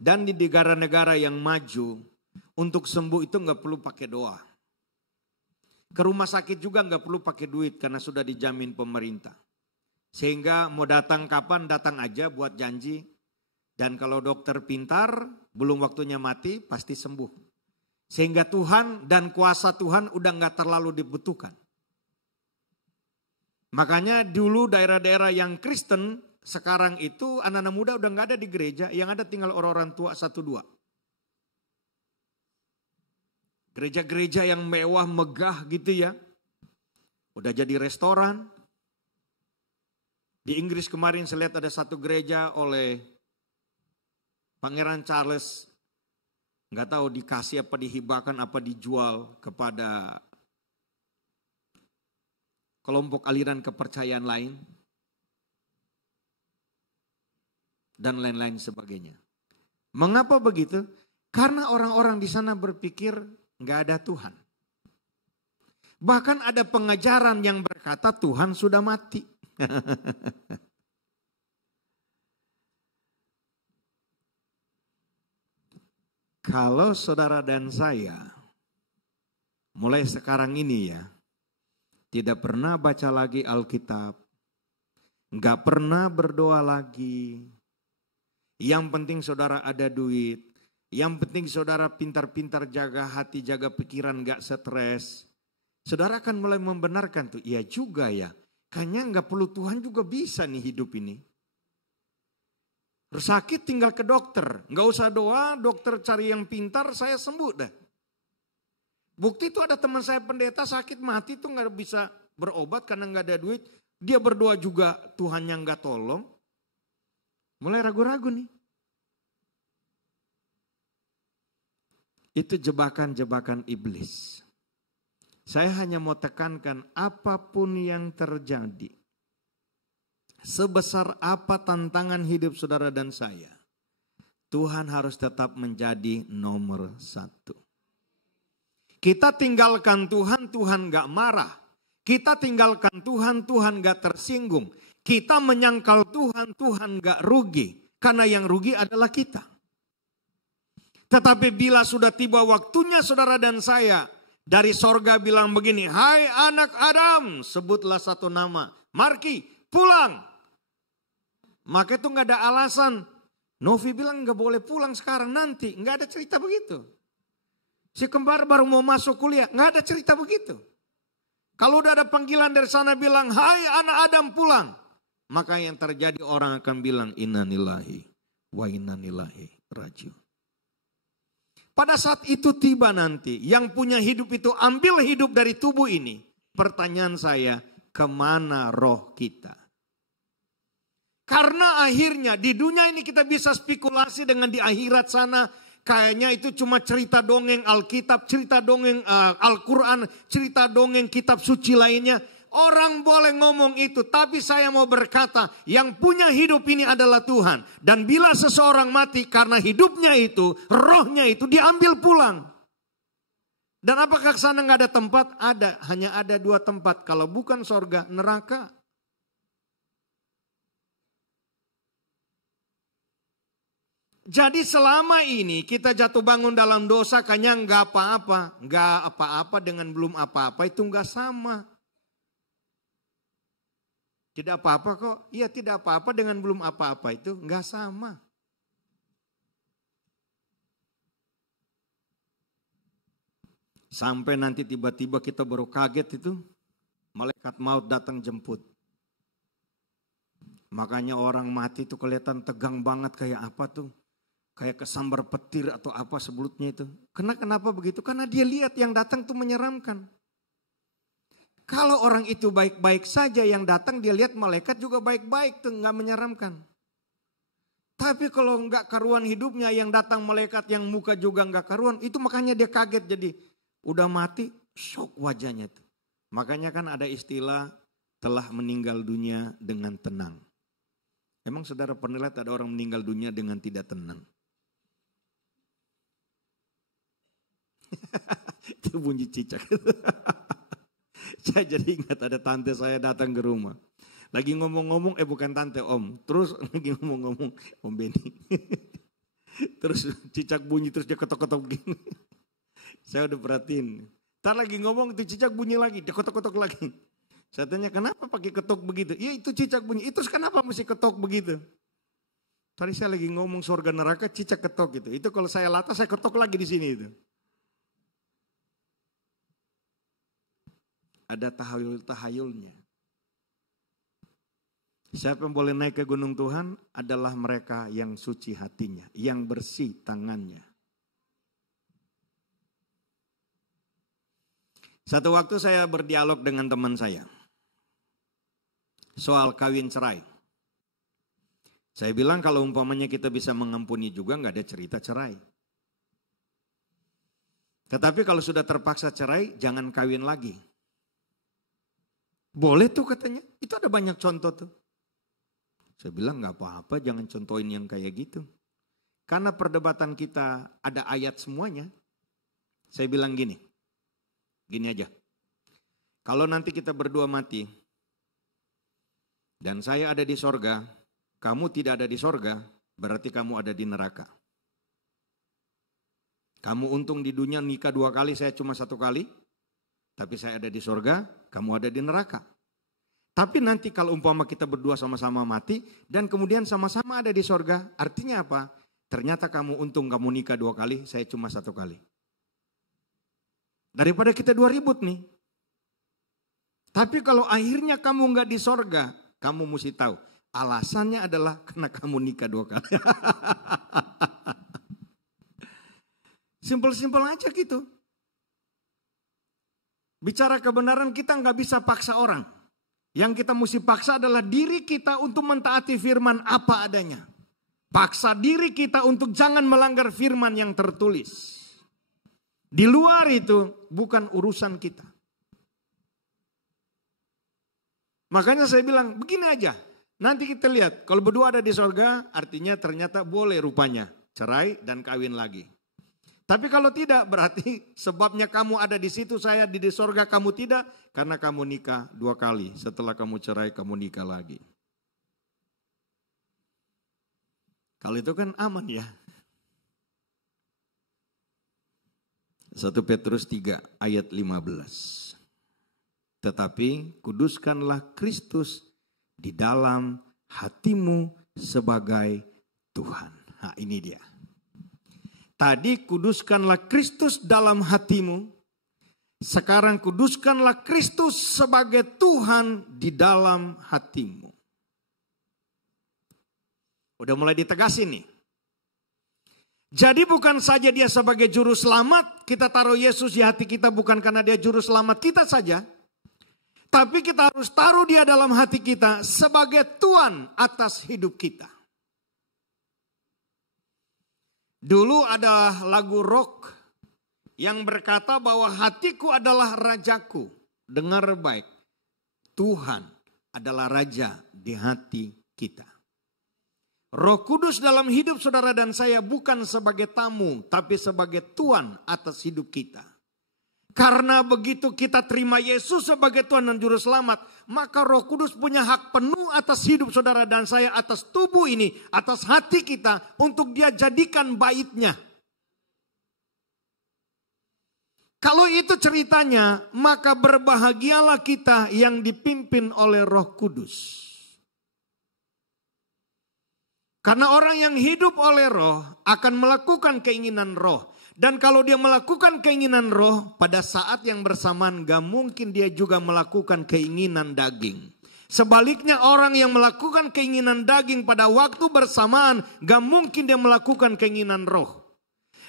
Dan di negara-negara yang maju, untuk sembuh itu gak perlu pakai doa. Ke rumah sakit juga gak perlu pakai duit karena sudah dijamin pemerintah. Sehingga mau datang kapan, datang aja buat janji. Dan kalau dokter pintar, belum waktunya mati, pasti sembuh. Sehingga Tuhan dan kuasa Tuhan udah gak terlalu dibutuhkan. Makanya dulu daerah-daerah yang Kristen, sekarang itu anak-anak muda udah gak ada di gereja, yang ada tinggal orang-orang tua 1-2. Gereja-gereja yang mewah, megah gitu ya. Udah jadi restoran. Di Inggris kemarin saya lihat ada satu gereja oleh Pangeran Charles. Gak tahu dikasih apa dihibahkan apa dijual kepada kelompok aliran kepercayaan lain, dan lain-lain sebagainya. Mengapa begitu? Karena orang-orang di sana berpikir nggak ada Tuhan. Bahkan ada pengajaran yang berkata Tuhan sudah mati. Kalau saudara dan saya mulai sekarang ini ya, tidak pernah baca lagi Alkitab, nggak pernah berdoa lagi. Yang penting saudara ada duit, yang penting saudara pintar-pintar jaga hati, jaga pikiran, nggak stres. Saudara akan mulai membenarkan tuh, iya juga ya, kayaknya nggak perlu Tuhan juga bisa nih hidup ini. Sakit tinggal ke dokter, nggak usah doa, dokter cari yang pintar, saya sembuh dah. Bukti itu ada teman saya pendeta sakit mati tuh nggak bisa berobat karena nggak ada duit. Dia berdoa juga Tuhan yang nggak tolong. Mulai ragu-ragu nih. Itu jebakan-jebakan iblis. Saya hanya mau tekankan apapun yang terjadi. Sebesar apa tantangan hidup saudara dan saya. Tuhan harus tetap menjadi nomor satu. Kita tinggalkan Tuhan, Tuhan gak marah. Kita tinggalkan Tuhan, Tuhan gak tersinggung. Kita menyangkal Tuhan, Tuhan gak rugi. Karena yang rugi adalah kita. Tetapi bila sudah tiba waktunya saudara dan saya, dari sorga bilang begini, hai anak Adam, sebutlah satu nama, Marki, pulang. Maka itu gak ada alasan. Novi bilang gak boleh pulang sekarang, nanti. Gak ada cerita begitu. Si kembar baru mau masuk kuliah, gak ada cerita begitu. Kalau udah ada panggilan dari sana bilang, hai anak Adam pulang. Maka yang terjadi orang akan bilang, innalillahi wa innalillahi rajiun. Pada saat itu tiba nanti, yang punya hidup itu ambil hidup dari tubuh ini. Pertanyaan saya, kemana roh kita? Karena akhirnya di dunia ini kita bisa spekulasi dengan di akhirat sana. Kayaknya itu cuma cerita dongeng Alkitab, cerita dongeng Al-Quran, cerita dongeng kitab suci lainnya. Orang boleh ngomong itu, tapi saya mau berkata, yang punya hidup ini adalah Tuhan. Dan bila seseorang mati karena hidupnya itu, rohnya itu diambil pulang. Dan apakah sana nggak ada tempat? Ada, hanya ada dua tempat. Kalau bukan sorga, neraka. Jadi selama ini kita jatuh bangun dalam dosa kayaknya nggak apa-apa. Nggak apa-apa dengan belum apa-apa itu nggak sama. Tidak apa-apa kok. Iya tidak apa-apa dengan belum apa-apa itu nggak sama. Sampai nanti tiba-tiba kita baru kaget itu. Malaikat maut datang jemput. Makanya orang mati itu kelihatan tegang banget kayak apa tuh. Kayak kesambar petir atau apa sebelutnya itu. Kenapa begitu? Karena dia lihat yang datang tuh menyeramkan. Kalau orang itu baik-baik saja yang datang dia lihat malaikat juga baik-baik tuh nggak menyeramkan. Tapi kalau nggak karuan hidupnya yang datang malaikat yang muka juga nggak karuan. Itu makanya dia kaget jadi udah mati shock wajahnya tuh. Makanya kan ada istilah telah meninggal dunia dengan tenang. Emang saudara pernah lihat ada orang meninggal dunia dengan tidak tenang? Itu bunyi cicak. Saya jadi ingat ada tante saya datang ke rumah. Lagi ngomong-ngomong, bukan tante om. Terus lagi ngomong-ngomong, om Benny. Terus cicak bunyi terus dia ketok-ketok gini. Saya udah perhatiin. Ntar lagi ngomong itu cicak bunyi lagi, dia ketok-ketok lagi. Saya tanya kenapa pakai ketok begitu? Ya itu cicak bunyi, terus kenapa mesti ketok begitu? Tadi saya lagi ngomong surga neraka cicak ketok gitu. Itu kalau saya latah saya ketok lagi di sini itu. Ada tahayul-tahayulnya. Siapa yang boleh naik ke gunung Tuhan adalah mereka yang suci hatinya, yang bersih tangannya. Satu waktu saya berdialog dengan teman saya soal kawin cerai. Saya bilang kalau umpamanya kita bisa mengampuni juga nggak ada cerita cerai. Tetapi kalau sudah terpaksa cerai jangan kawin lagi. Boleh tuh katanya, itu ada banyak contoh tuh. Saya bilang nggak apa-apa, jangan contohin yang kayak gitu. Karena perdebatan kita ada ayat semuanya. Saya bilang gini aja. Kalau nanti kita berdua mati, dan saya ada di sorga, kamu tidak ada di sorga, berarti kamu ada di neraka. Kamu untung di dunia nikah 2 kali, saya cuma 1 kali. Tapi saya ada di sorga, kamu ada di neraka. Tapi nanti kalau umpama kita berdua sama-sama mati dan kemudian sama-sama ada di sorga, artinya apa? Ternyata kamu untung kamu nikah 2 kali, saya cuma 1 kali. Daripada kita 2 ribut nih. Tapi kalau akhirnya kamu nggak di sorga, kamu mesti tahu alasannya adalah karena kamu nikah 2 kali. Simpel-simpel aja gitu. Bicara kebenaran kita nggak bisa paksa orang. Yang kita mesti paksa adalah diri kita untuk mentaati firman apa adanya. Paksa diri kita untuk jangan melanggar firman yang tertulis. Di luar itu bukan urusan kita. Makanya saya bilang begini aja. Nanti kita lihat kalau berdua ada di sorga artinya ternyata boleh rupanya cerai dan kawin lagi. Tapi kalau tidak berarti sebabnya kamu ada di situ, saya di sorga, kamu tidak. Karena kamu nikah 2 kali, setelah kamu cerai kamu nikah lagi. Kalau itu kan aman ya. 1 Petrus 3 ayat 15. Tetapi kuduskanlah Kristus di dalam hatimu sebagai Tuhan. Nah ini dia. Tadi kuduskanlah Kristus dalam hatimu. Sekarang kuduskanlah Kristus sebagai Tuhan di dalam hatimu. Udah mulai ditegasin nih. Jadi bukan saja dia sebagai juru selamat, kita taruh Yesus di hati kita bukan karena dia juru selamat kita saja. Tapi kita harus taruh dia dalam hati kita sebagai Tuhan atas hidup kita. Dulu ada lagu rock yang berkata bahwa hatiku adalah rajaku. Dengar baik, Tuhan adalah raja di hati kita. Roh Kudus dalam hidup saudara dan saya bukan sebagai tamu, tapi sebagai Tuhan atas hidup kita. Karena begitu kita terima Yesus sebagai Tuhan dan Juru Selamat, maka Roh Kudus punya hak penuh atas hidup saudara dan saya, atas tubuh ini, atas hati kita, untuk dia jadikan baitnya. Kalau itu ceritanya, maka berbahagialah kita yang dipimpin oleh Roh Kudus. Karena orang yang hidup oleh roh akan melakukan keinginan roh. Dan kalau dia melakukan keinginan roh, pada saat yang bersamaan gak mungkin dia juga melakukan keinginan daging. Sebaliknya orang yang melakukan keinginan daging pada waktu bersamaan, gak mungkin dia melakukan keinginan roh.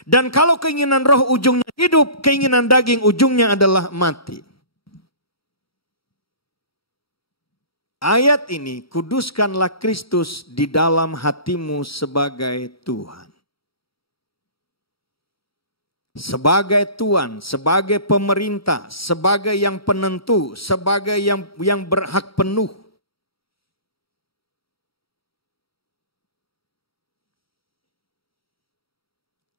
Dan kalau keinginan roh ujungnya hidup, keinginan daging ujungnya adalah mati. Ayat ini, kuduskanlah Kristus di dalam hatimu sebagai Tuhan. Sebagai Tuhan, sebagai pemerintah, sebagai yang penentu, sebagai yang berhak penuh.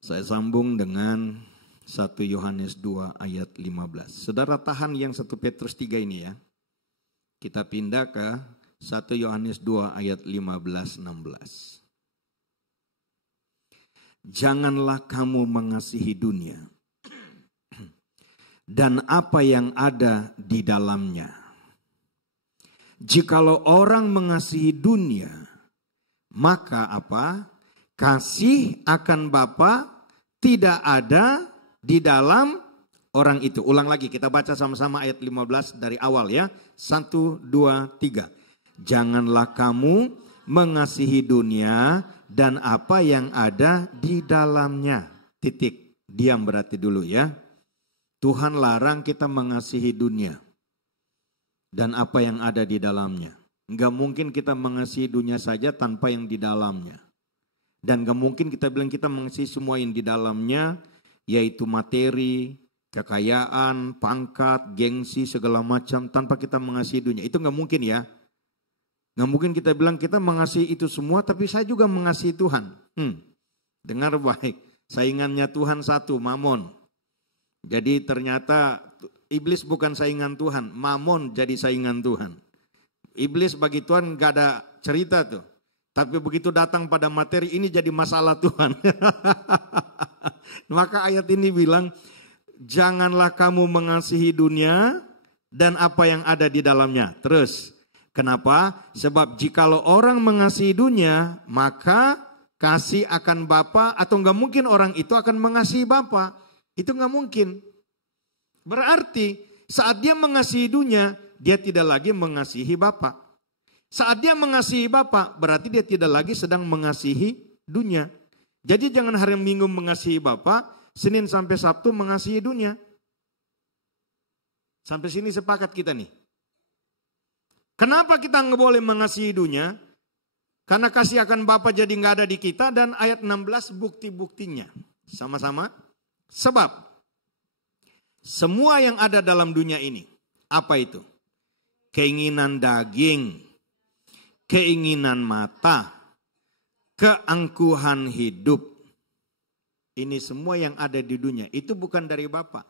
Saya sambung dengan 1 Yohanes 2 ayat 15. Saudara tahan yang 1 Petrus 3 ini ya. Kita pindah ke 1 Yohanes 2 ayat 15-16. Janganlah kamu mengasihi dunia dan apa yang ada di dalamnya. Jikalau orang mengasihi dunia, maka apa? Kasih akan Bapa tidak ada di dalam orang itu. Ulang lagi, kita baca sama-sama ayat 15 dari awal ya. 1, 2, 3. Janganlah kamu mengasihi dunia dan apa yang ada di dalamnya. Titik. Diam berarti dulu ya. Tuhan larang kita mengasihi dunia dan apa yang ada di dalamnya. Enggak mungkin kita mengasihi dunia saja tanpa yang di dalamnya. Dan enggak mungkin kita bilang kita mengasihi semua yang di dalamnya, yaitu materi, kekayaan, pangkat, gengsi, segala macam tanpa kita mengasihi dunia. Itu nggak mungkin ya. Nggak mungkin kita bilang kita mengasihi itu semua tapi saya juga mengasihi Tuhan. Dengar baik. Saingannya Tuhan satu, Mamon. Jadi ternyata iblis bukan saingan Tuhan. Mamon jadi saingan Tuhan. Iblis bagi Tuhan nggak ada cerita tuh. Tapi begitu datang pada materi ini jadi masalah Tuhan. Maka ayat ini bilang, janganlah kamu mengasihi dunia dan apa yang ada di dalamnya. Terus, kenapa? Sebab jikalau orang mengasihi dunia, maka kasih akan Bapa, atau enggak mungkin orang itu akan mengasihi Bapa. Itu enggak mungkin. Berarti saat dia mengasihi dunia, dia tidak lagi mengasihi Bapa. Saat dia mengasihi Bapa, berarti dia tidak lagi sedang mengasihi dunia. Jadi jangan hari Minggu mengasihi Bapa, Senin sampai Sabtu mengasihi dunia. Sampai sini sepakat kita nih. Kenapa kita nggak boleh mengasihi dunia? Karena kasih akan Bapa jadi nggak ada di kita, dan ayat 16 bukti-buktinya. Sama-sama. Sebab Semua yang ada dalam dunia ini. Apa itu? Keinginan daging, keinginan mata, keangkuhan hidup. Ini semua yang ada di dunia. Itu bukan dari Bapa.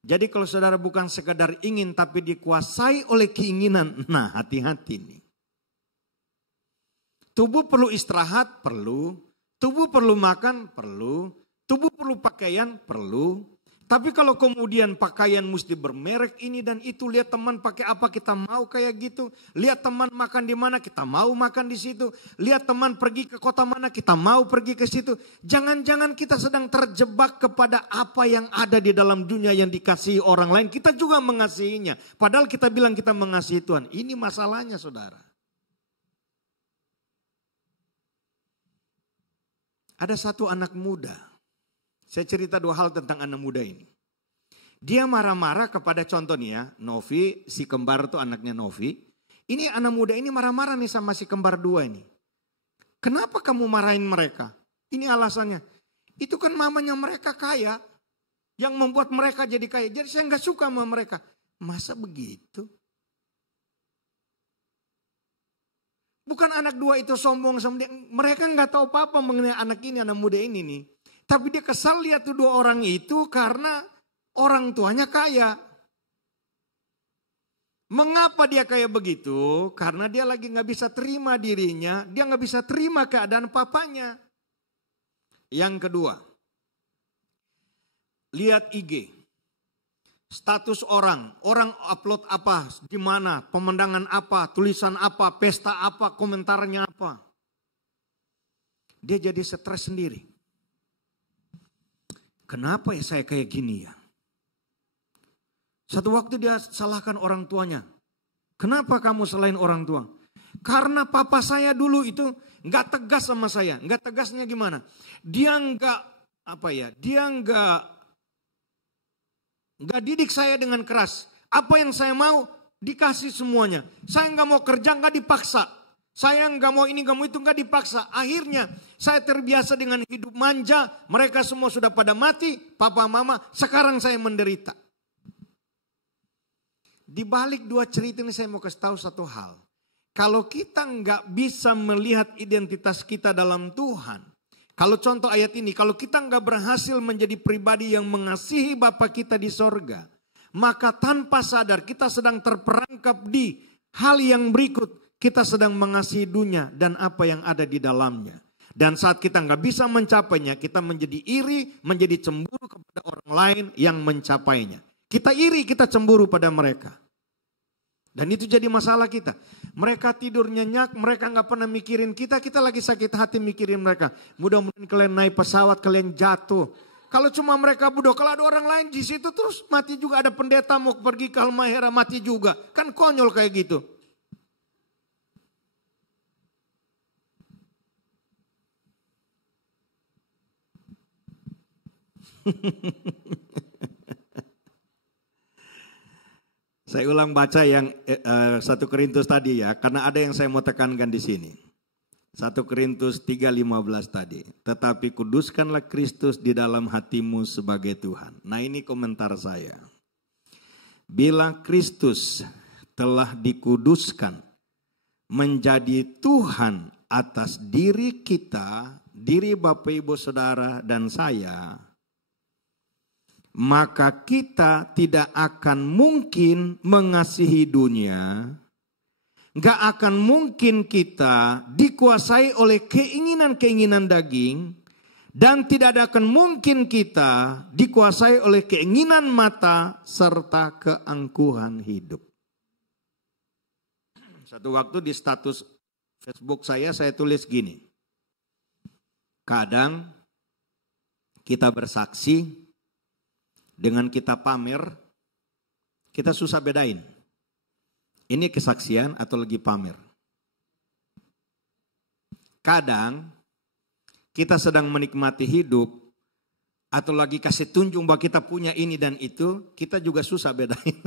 Jadi kalau saudara bukan sekadar ingin tapi dikuasai oleh keinginan. Nah, hati-hati nih. Tubuh perlu istirahat? Perlu. Tubuh perlu makan? Perlu. Tubuh perlu pakaian? Perlu. Tapi kalau kemudian pakaian mesti bermerek ini dan itu, lihat teman pakai apa kita mau kayak gitu. Lihat teman makan di mana kita mau makan di situ. Lihat teman pergi ke kota mana kita mau pergi ke situ. Jangan-jangan kita sedang terjebak kepada apa yang ada di dalam dunia yang dikasihi orang lain. Kita juga mengasihinya. Padahal kita bilang kita mengasihi Tuhan. Ini masalahnya saudara. Ada satu anak muda. Saya cerita 2 hal tentang anak muda ini. Dia marah-marah kepada contohnya Novi, si kembar itu anaknya Novi. Ini anak muda ini marah-marah nih sama si kembar 2 ini. Kenapa kamu marahin mereka? Ini alasannya. Itu kan mamanya mereka kaya. Yang membuat mereka jadi kaya. Jadi saya gak suka sama mereka. Masa begitu? Bukan anak 2 itu sombong sama dia. Mereka gak tahu apa-apa mengenai anak ini, anak muda ini nih. Tapi dia kesal lihat tuh 2 orang itu karena orang tuanya kaya. Mengapa dia kayak begitu? Karena dia lagi gak bisa terima dirinya. Dia gak bisa terima keadaan papanya. Yang kedua. Lihat IG. Status orang. Orang upload apa, di mana, pemandangan apa, tulisan apa, pesta apa, komentarnya apa. Dia jadi stres sendiri. Kenapa ya saya kayak gini ya? Satu waktu dia salahkan orang tuanya. Kenapa kamu salahin orang tua? Karena papa saya dulu itu gak tegas sama saya. Gak tegasnya gimana? Dia gak didik saya dengan keras. Apa yang saya mau dikasih semuanya. Saya gak mau kerja gak dipaksa. Saya gak mau ini gak mau itu gak dipaksa. Akhirnya saya terbiasa dengan hidup manja. Mereka semua sudah pada mati. Papa mama sekarang saya menderita. Di balik 2 cerita ini saya mau kasih tahu satu hal. Kalau kita gak bisa melihat identitas kita dalam Tuhan. Kalau contoh ayat ini. Kalau kita gak berhasil menjadi pribadi yang mengasihi Bapa kita di sorga. Maka tanpa sadar kita sedang terperangkap di hal yang berikut. Kita sedang mengasihi dunia dan apa yang ada di dalamnya. Dan saat kita nggak bisa mencapainya, kita menjadi iri, menjadi cemburu kepada orang lain yang mencapainya. Kita iri, kita cemburu pada mereka. Dan itu jadi masalah kita. Mereka tidur nyenyak, mereka nggak pernah mikirin kita, kita lagi sakit hati mikirin mereka. Mudah-mudahan kalian naik pesawat, kalian jatuh. Kalau cuma mereka bodoh, kalau ada orang lain di situ terus mati juga. Ada pendeta mau pergi ke Halmahera mati juga. Kan konyol kayak gitu. Saya ulang baca yang 1 Korintus tadi ya, karena ada yang saya mau tekankan di sini. 1 Korintus 3:15 tadi. Tetapi kuduskanlah Kristus di dalam hatimu sebagai Tuhan. Nah ini komentar saya. Bila Kristus telah dikuduskan menjadi Tuhan atas diri kita, diri Bapak Ibu Saudara dan saya, maka kita tidak akan mungkin mengasihi dunia. Gak akan mungkin kita dikuasai oleh keinginan-keinginan daging. Dan tidak akan mungkin kita dikuasai oleh keinginan mata serta keangkuhan hidup. Satu waktu di status Facebook saya tulis gini. Kadang kita bersaksi, dengan kita pamer, kita susah bedain. Ini kesaksian atau lagi pamer. Kadang kita sedang menikmati hidup atau lagi kasih tunjuk bahwa kita punya ini dan itu, kita juga susah bedain.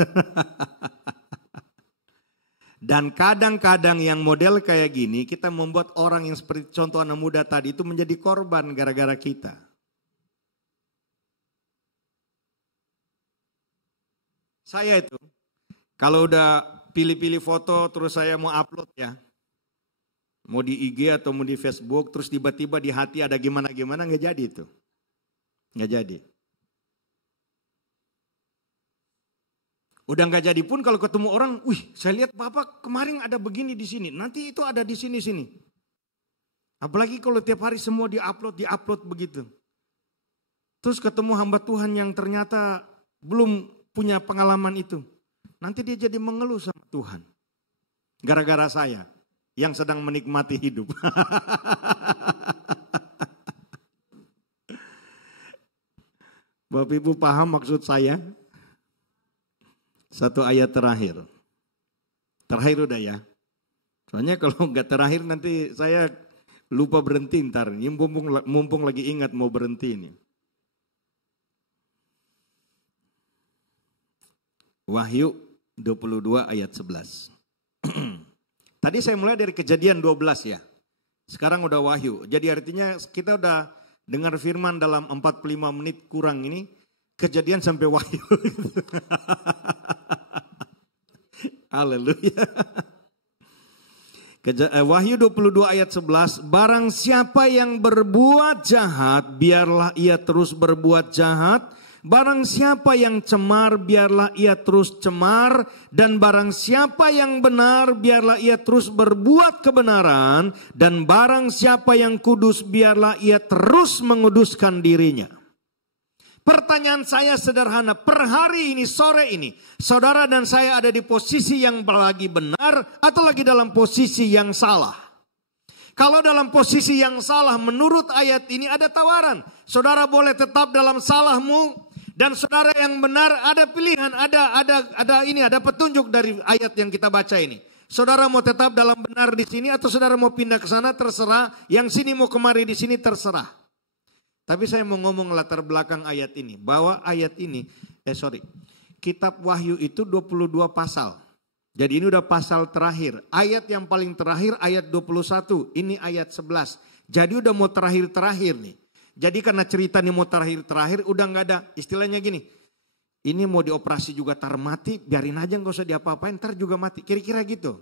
Dan kadang-kadang yang model kayak gini, kita membuat orang yang seperti contoh anak muda tadi itu menjadi korban gara-gara kita. Saya itu, kalau udah pilih-pilih foto terus saya mau upload ya. Mau di IG atau mau di Facebook, terus tiba-tiba di hati ada gimana-gimana, nggak jadi itu. Nggak jadi. Udah nggak jadi pun kalau ketemu orang, wih saya lihat Bapak kemarin ada begini di sini, nanti itu ada di sini-sini. Apalagi kalau tiap hari semua diupload begitu. Terus ketemu hamba Tuhan yang ternyata belum punya pengalaman itu. Nanti dia jadi mengeluh sama Tuhan. Gara-gara saya yang sedang menikmati hidup. Bapak Ibu paham maksud saya? Satu ayat terakhir. Terakhir udah ya. Soalnya kalau nggak terakhir nanti saya lupa berhenti ntar. Ini mumpung lagi ingat mau berhenti ini. Wahyu 22 ayat 11. Tadi saya mulai dari Kejadian 12 ya. Sekarang udah Wahyu. Jadi artinya kita udah dengar firman dalam 45 menit kurang ini. Kejadian sampai Wahyu. Haleluya. Wahyu 22 ayat 11. Barang siapa yang berbuat jahat, biarlah ia terus berbuat jahat. Barang siapa yang cemar, biarlah ia terus cemar. Dan barang siapa yang benar, biarlah ia terus berbuat kebenaran. Dan barang siapa yang kudus, biarlah ia terus menguduskan dirinya. Pertanyaan saya sederhana, per hari ini, sore ini, saudara dan saya ada di posisi yang lagi benar atau lagi dalam posisi yang salah? Kalau dalam posisi yang salah, menurut ayat ini ada tawaran. Saudara boleh tetap dalam salahmu, dan saudara yang benar ada pilihan, ada petunjuk dari ayat yang kita baca ini. Saudara mau tetap dalam benar di sini atau saudara mau pindah ke sana, terserah. Yang sini mau kemari di sini, terserah. Tapi saya mau ngomong latar belakang ayat ini. Bahwa ayat ini, kitab Wahyu itu 22 pasal. Jadi ini udah pasal terakhir. Ayat yang paling terakhir ayat 21. Ini ayat 11. Jadi udah mau terakhir-terakhir nih. Jadi karena cerita ini mau terakhir-terakhir udah gak ada. Istilahnya gini. Ini mau dioperasi juga tar mati. Biarin aja gak usah diapa-apain. Ntar juga mati. Kira-kira gitu.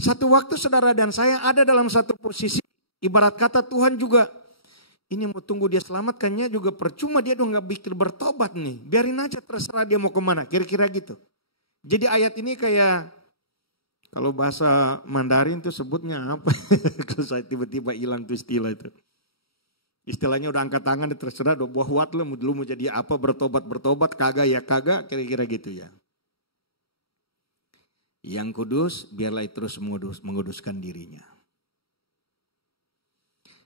Satu waktu saudara dan saya ada dalam satu posisi. Ibarat kata Tuhan juga. Ini mau tunggu dia selamatkannya juga percuma, dia udah gak pikir bertobat nih. Biarin aja terserah dia mau kemana, kira-kira gitu. Jadi ayat ini kayak, kalau bahasa Mandarin tuh sebutnya apa? Kalau saya tiba-tiba hilang tuh istilah itu. Istilahnya udah angkat tangan, terserah udah buat lo, dulu mau jadi apa, bertobat, kagak ya kagak, kira-kira gitu ya. Yang kudus, biarlah terus menguduskan dirinya.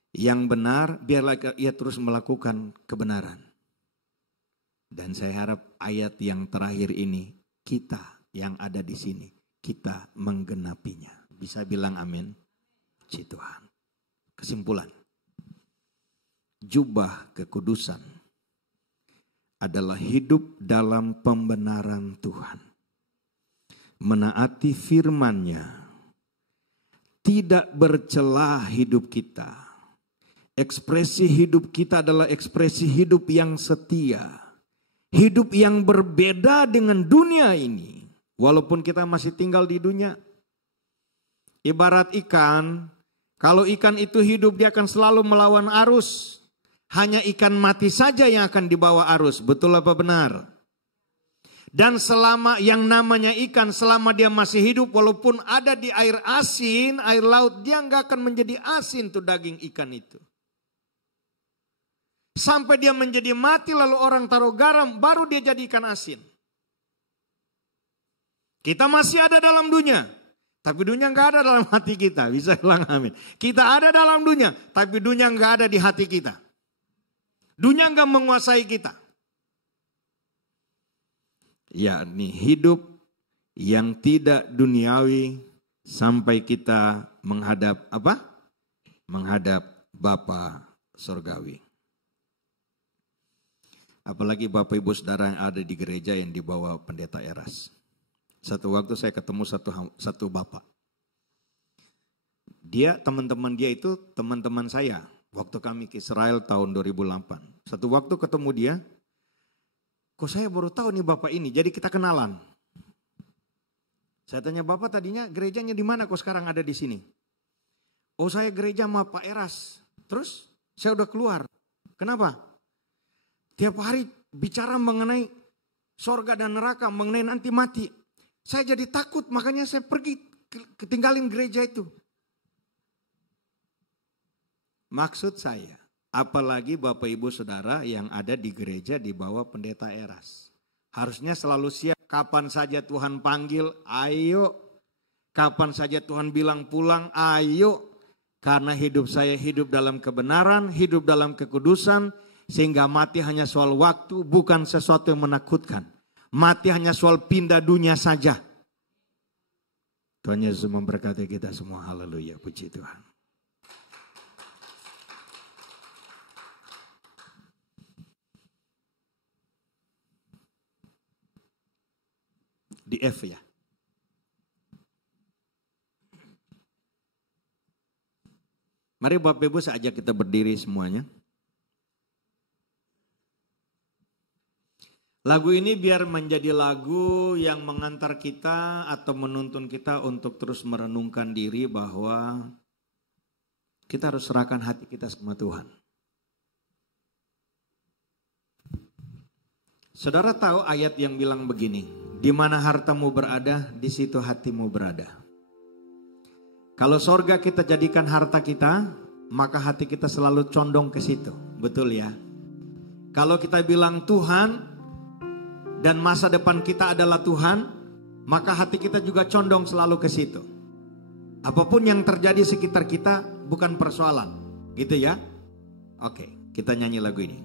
Yang benar, biarlah ia terus melakukan kebenaran. Dan saya harap ayat yang terakhir ini, kita yang ada di sini, kita menggenapinya. Bisa bilang amin? Puji Tuhan. Kesimpulan. Jubah kekudusan adalah hidup dalam pembenaran Tuhan. Menaati firman-Nya. Tidak bercela hidup kita. Ekspresi hidup kita adalah ekspresi hidup yang setia. Hidup yang berbeda dengan dunia ini. Walaupun kita masih tinggal di dunia. Ibarat ikan. Kalau ikan itu hidup dia akan selalu melawan arus. Hanya ikan mati saja yang akan dibawa arus. Betul apa benar? Dan selama yang namanya ikan selama dia masih hidup. Walaupun ada di air asin, air laut. Dia nggak akan menjadi asin tuh daging ikan itu. Sampai dia menjadi mati lalu orang taruh garam baru dia jadi ikan asin. Kita masih ada dalam dunia. Tapi dunia nggak ada dalam hati kita. Bisa bilang amin. Kita ada dalam dunia. Tapi dunia nggak ada di hati kita. Dunia nggak menguasai kita. Ya ini hidup yang tidak duniawi. Sampai kita menghadap apa? Menghadap Bapa Sorgawi. Apalagi Bapak Ibu Saudara yang ada di gereja yang dibawa Pendeta Eras. Satu waktu saya ketemu satu bapak. Teman-teman dia itu teman-teman saya. Waktu kami ke Israel tahun 2008. Satu waktu ketemu dia. kok saya baru tahu nih Bapak ini, jadi kita kenalan. Saya tanya, Bapak tadinya gerejanya di mana kok sekarang ada di sini? Oh saya gereja sama Pak Eras. Terus saya udah keluar. Kenapa? Tiap hari bicara mengenai sorga dan neraka, mengenai nanti mati. Saya jadi takut, makanya saya pergi ketinggalin gereja itu. Maksud saya, apalagi Bapak Ibu Saudara yang ada di gereja di bawah pendeta Eras. Harusnya selalu siap. Kapan saja Tuhan panggil, ayo. Kapan saja Tuhan bilang pulang, ayo. Karena hidup saya hidup dalam kebenaran, hidup dalam kekudusan. Sehingga mati hanya soal waktu, bukan sesuatu yang menakutkan. Mati hanya soal pindah dunia saja. Tuhan Yesus memberkati kita semua, haleluya, puji Tuhan. Di F ya. Mari Bapak Ibu saya ajak kita berdiri semuanya. Lagu ini biar menjadi lagu yang mengantar kita atau menuntun kita untuk terus merenungkan diri bahwa kita harus serahkan hati kita sama Tuhan. Saudara tahu ayat yang bilang begini, di mana hartamu berada, di situ hatimu berada. Kalau sorga kita jadikan harta kita, maka hati kita selalu condong ke situ. Betul ya? Kalau kita bilang Tuhan dan masa depan kita adalah Tuhan, maka hati kita juga condong selalu ke situ. Apapun yang terjadi sekitar kita bukan persoalan. Gitu ya? Oke, kita nyanyi lagu ini.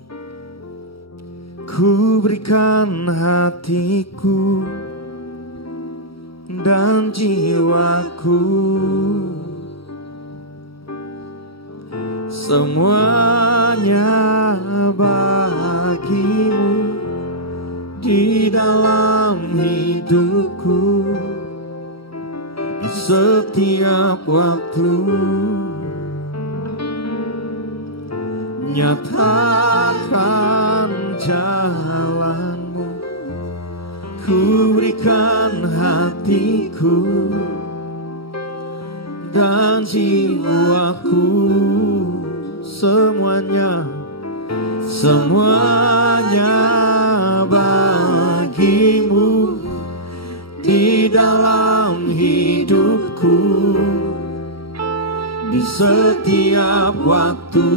Ku berikan hatiku dan jiwaku, semuanya bagimu di dalam hidupku, di setiap waktu. Nyatakan jalanmu, ku berikan hatiku dan jiwaku, semuanya bagimu di dalam hidupku, di setiap waktu.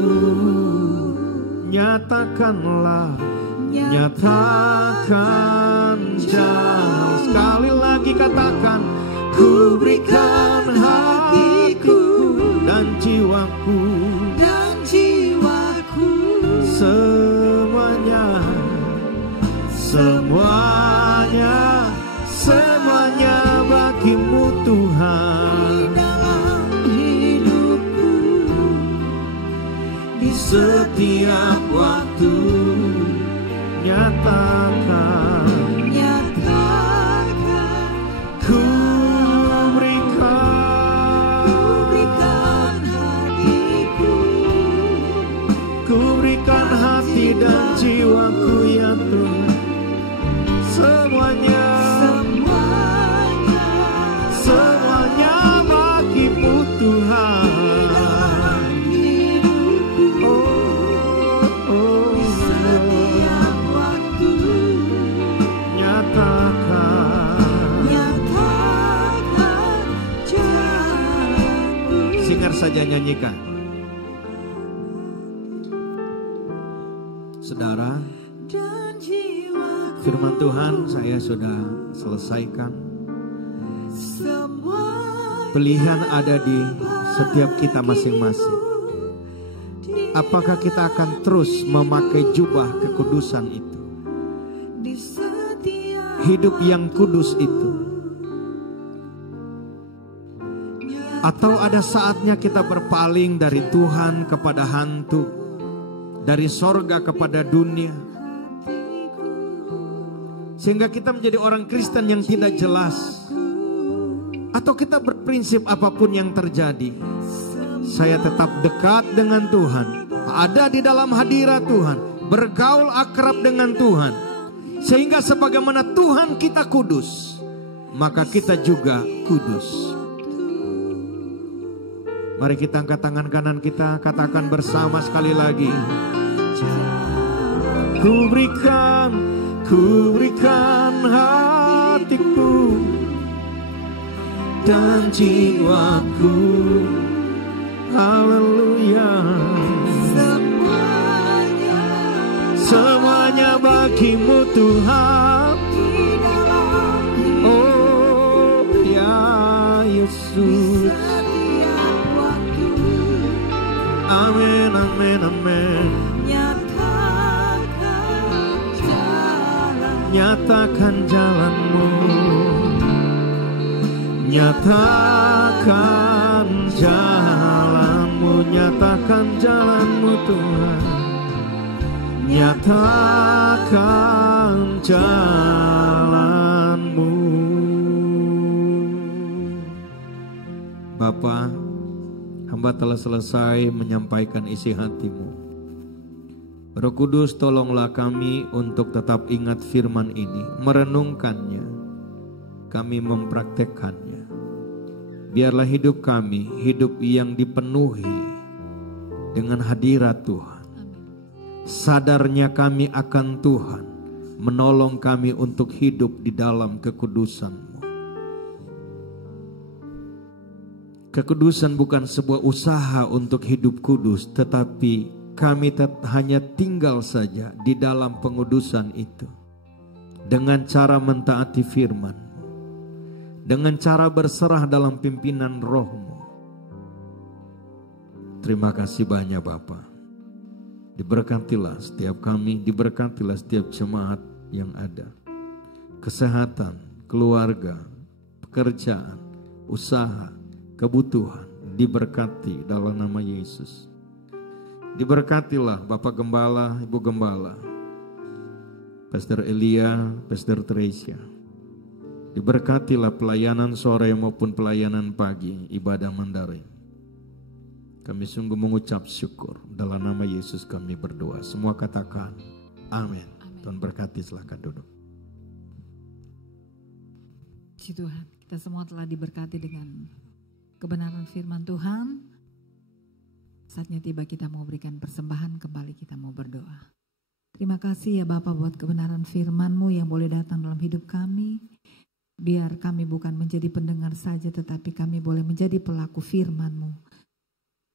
Nyatakanlah, nyatakan jalan. Sekali lagi katakan, ku berikan hatiku dan jiwaku, semuanya bagimu Tuhan, di dalam hidupku, di setiap waktu. Nyatakan, ku berikan hatiku, ku berikan hati dan jiwaku ya Tuhan. Semuanya bagimu Tuhan. Setiap waktu. Nyatakan jalanku. Singer saja nyanyikan. Saudara, firman Tuhan saya sudah selesaikan. Pilihan ada di setiap kita masing-masing. Apakah kita akan terus memakai jubah kekudusan itu? Hidup yang kudus itu? Atau ada saatnya kita berpaling dari Tuhan kepada hantu, dari sorga kepada dunia, sehingga kita menjadi orang Kristen yang tidak jelas? Atau kita berprinsip apapun yang terjadi, saya tetap dekat dengan Tuhan, ada di dalam hadirat Tuhan, bergaul akrab dengan Tuhan, Sehingga sebagaimana Tuhan kita kudus, maka kita juga kudus. Mari kita angkat tangan kanan kita, katakan bersama sekali lagi. Ku berikan hatiku dan jiwaku. Haleluya. Semuanya bagimu Tuhan. Oh ya Yesus. Amin, amin, amin. Nyatakan jalanmu. Nyatakan jalanmu. Nyatakan jalanmu Tuhan. Nyatakan jalanmu. Bapa, hamba telah selesai menyampaikan isi hatimu. Roh Kudus, tolonglah kami untuk tetap ingat firman ini, merenungkannya, kami mempraktekkannya. Biarlah hidup kami, hidup yang dipenuhi dengan hadirat Tuhan. Sadarnya kami akan Tuhan, menolong kami untuk hidup di dalam kekudusan-Mu. Kekudusan bukan sebuah usaha untuk hidup kudus, tetapi kami hanya tinggal saja di dalam pengudusan itu. Dengan cara mentaati firman-Mu, dengan cara berserah dalam pimpinan Roh-Mu. Terima kasih banyak Bapa. Diberkatilah setiap kami, diberkatilah setiap jemaat yang ada. Kesehatan, keluarga, pekerjaan, usaha, kebutuhan diberkati dalam nama Yesus. Diberkatilah Bapak Gembala, Ibu Gembala, Pastor Elia, Pastor Teresia. Diberkatilah pelayanan sore maupun pelayanan pagi, ibadah Mandarin. Kami sungguh mengucap syukur. Dalam nama Yesus kami berdoa. Semua katakan amin. Tuhan berkati, silahkan duduk. Puji Tuhan, kita semua telah diberkati dengan kebenaran firman Tuhan. Saatnya tiba kita mau berikan persembahan, kembali kita mau berdoa. Terima kasih ya Bapak buat kebenaran firman-Mu yang boleh datang dalam hidup kami. Biar kami bukan menjadi pendengar saja, tetapi kami boleh menjadi pelaku firman-Mu.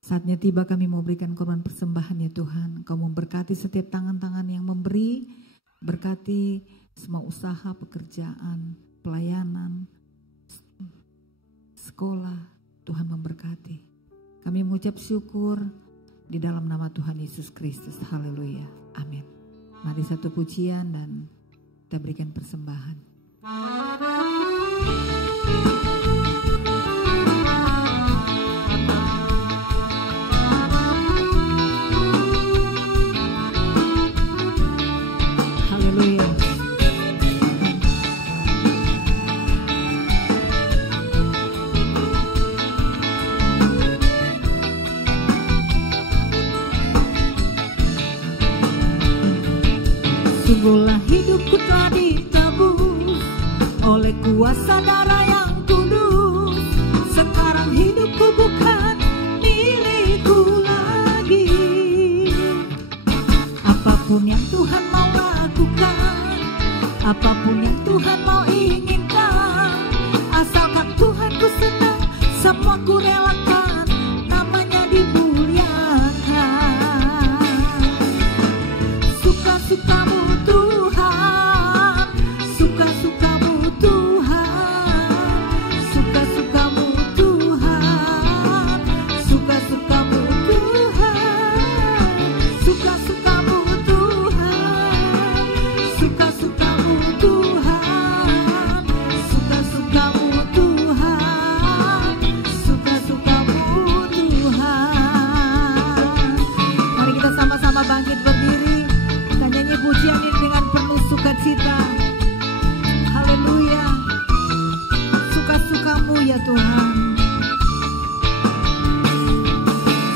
Saatnya tiba kami mau berikan korban persembahan ya Tuhan. Kau memberkati setiap tangan-tangan yang memberi. Berkati semua usaha, pekerjaan, pelayanan, sekolah. Tuhan memberkati. Kami mengucap syukur di dalam nama Tuhan Yesus Kristus. Haleluya. Amin. Mari satu pujian dan kita berikan persembahan. Haleluya. Sungguhlah hidupku telah ditebus oleh kuasa darah yang kudus. Sekarang hidupku bukan milikku lagi. Apapun yang Tuhan mau lakukan, apapun yang Tuhan mau inginkan, asalkan Tuhan ku senang, semua ku relakan, namanya dimuliakan. Suka-sukamu Tuhan, suka-sukamu Tuhan, suka-sukamu Tuhan, suka-sukamu Tuhan, suka-sukamu Tuhan, suka-sukamu Tuhan, suka-sukamu Tuhan, suka-sukamu Tuhan. Mari kita sama-sama bangkit berdiri. Kita nyanyi pujian ini dengan penuh sukacita. Haleluya. Suka-sukamu ya Tuhan.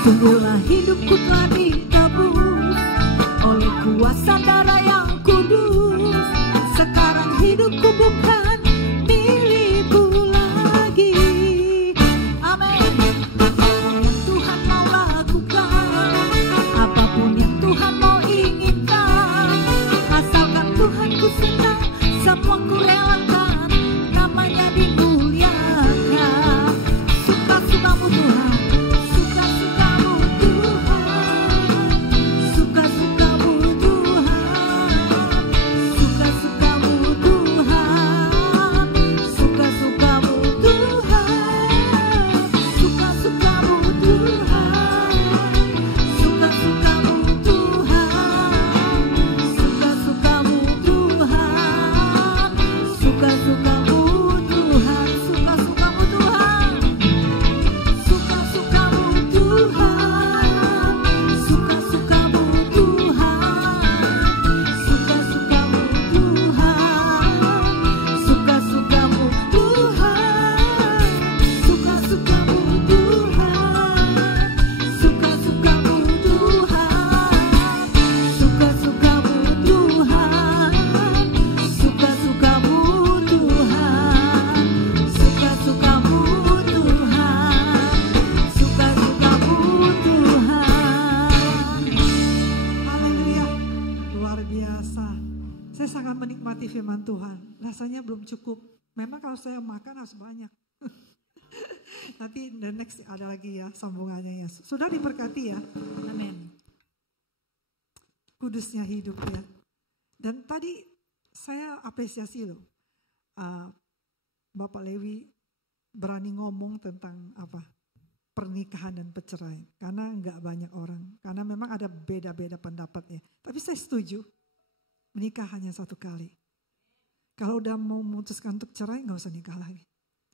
Sungguhlah hidupku telah ditebus oleh kuasa darah yang kudus. sangat menikmati firman Tuhan. Rasanya belum cukup. Memang kalau saya makan harus banyak. Nanti the next ada lagi ya sambungannya ya. Sudah diberkati ya. Amin. Kudusnya hidup ya. Dan tadi saya apresiasi loh. Bapak Lewi berani ngomong tentang pernikahan dan perceraian. Karena nggak banyak orang. Karena memang ada beda-beda pendapatnya. Tapi saya setuju. Menikah hanya satu kali. Kalau udah mau memutuskan untuk cerai nggak usah nikah lagi.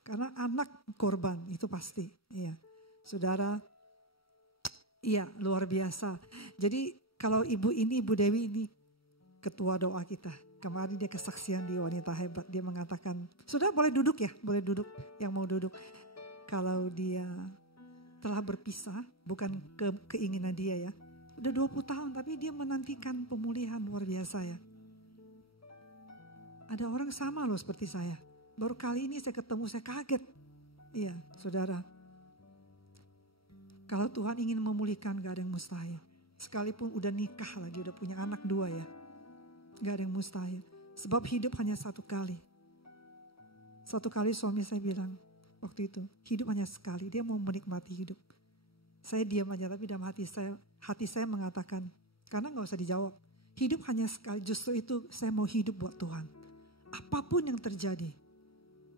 Karena anak korban itu pasti. Iya. Saudara, iya luar biasa. Jadi kalau Ibu Dewi ini ketua doa kita. Kemarin dia kesaksian di Wanita Hebat. Dia mengatakan, sudah boleh duduk ya, boleh duduk yang mau duduk. Kalau dia telah berpisah, bukan keinginan dia ya. Udah 20 tahun tapi dia menantikan pemulihan luar biasa ya. Ada orang sama loh seperti saya. Baru kali ini saya ketemu, saya kaget. Iya, saudara. Kalau Tuhan ingin memulihkan gak ada yang mustahil. Sekalipun udah nikah lagi, udah punya anak 2 ya. Gak ada yang mustahil. Sebab hidup hanya satu kali. Satu kali suami saya bilang waktu itu, hidup hanya sekali. Dia mau menikmati hidup. Saya diam aja, tapi dalam hati saya mengatakan, karena gak usah dijawab. Hidup hanya sekali, justru itu saya mau hidup buat Tuhan. Apapun yang terjadi.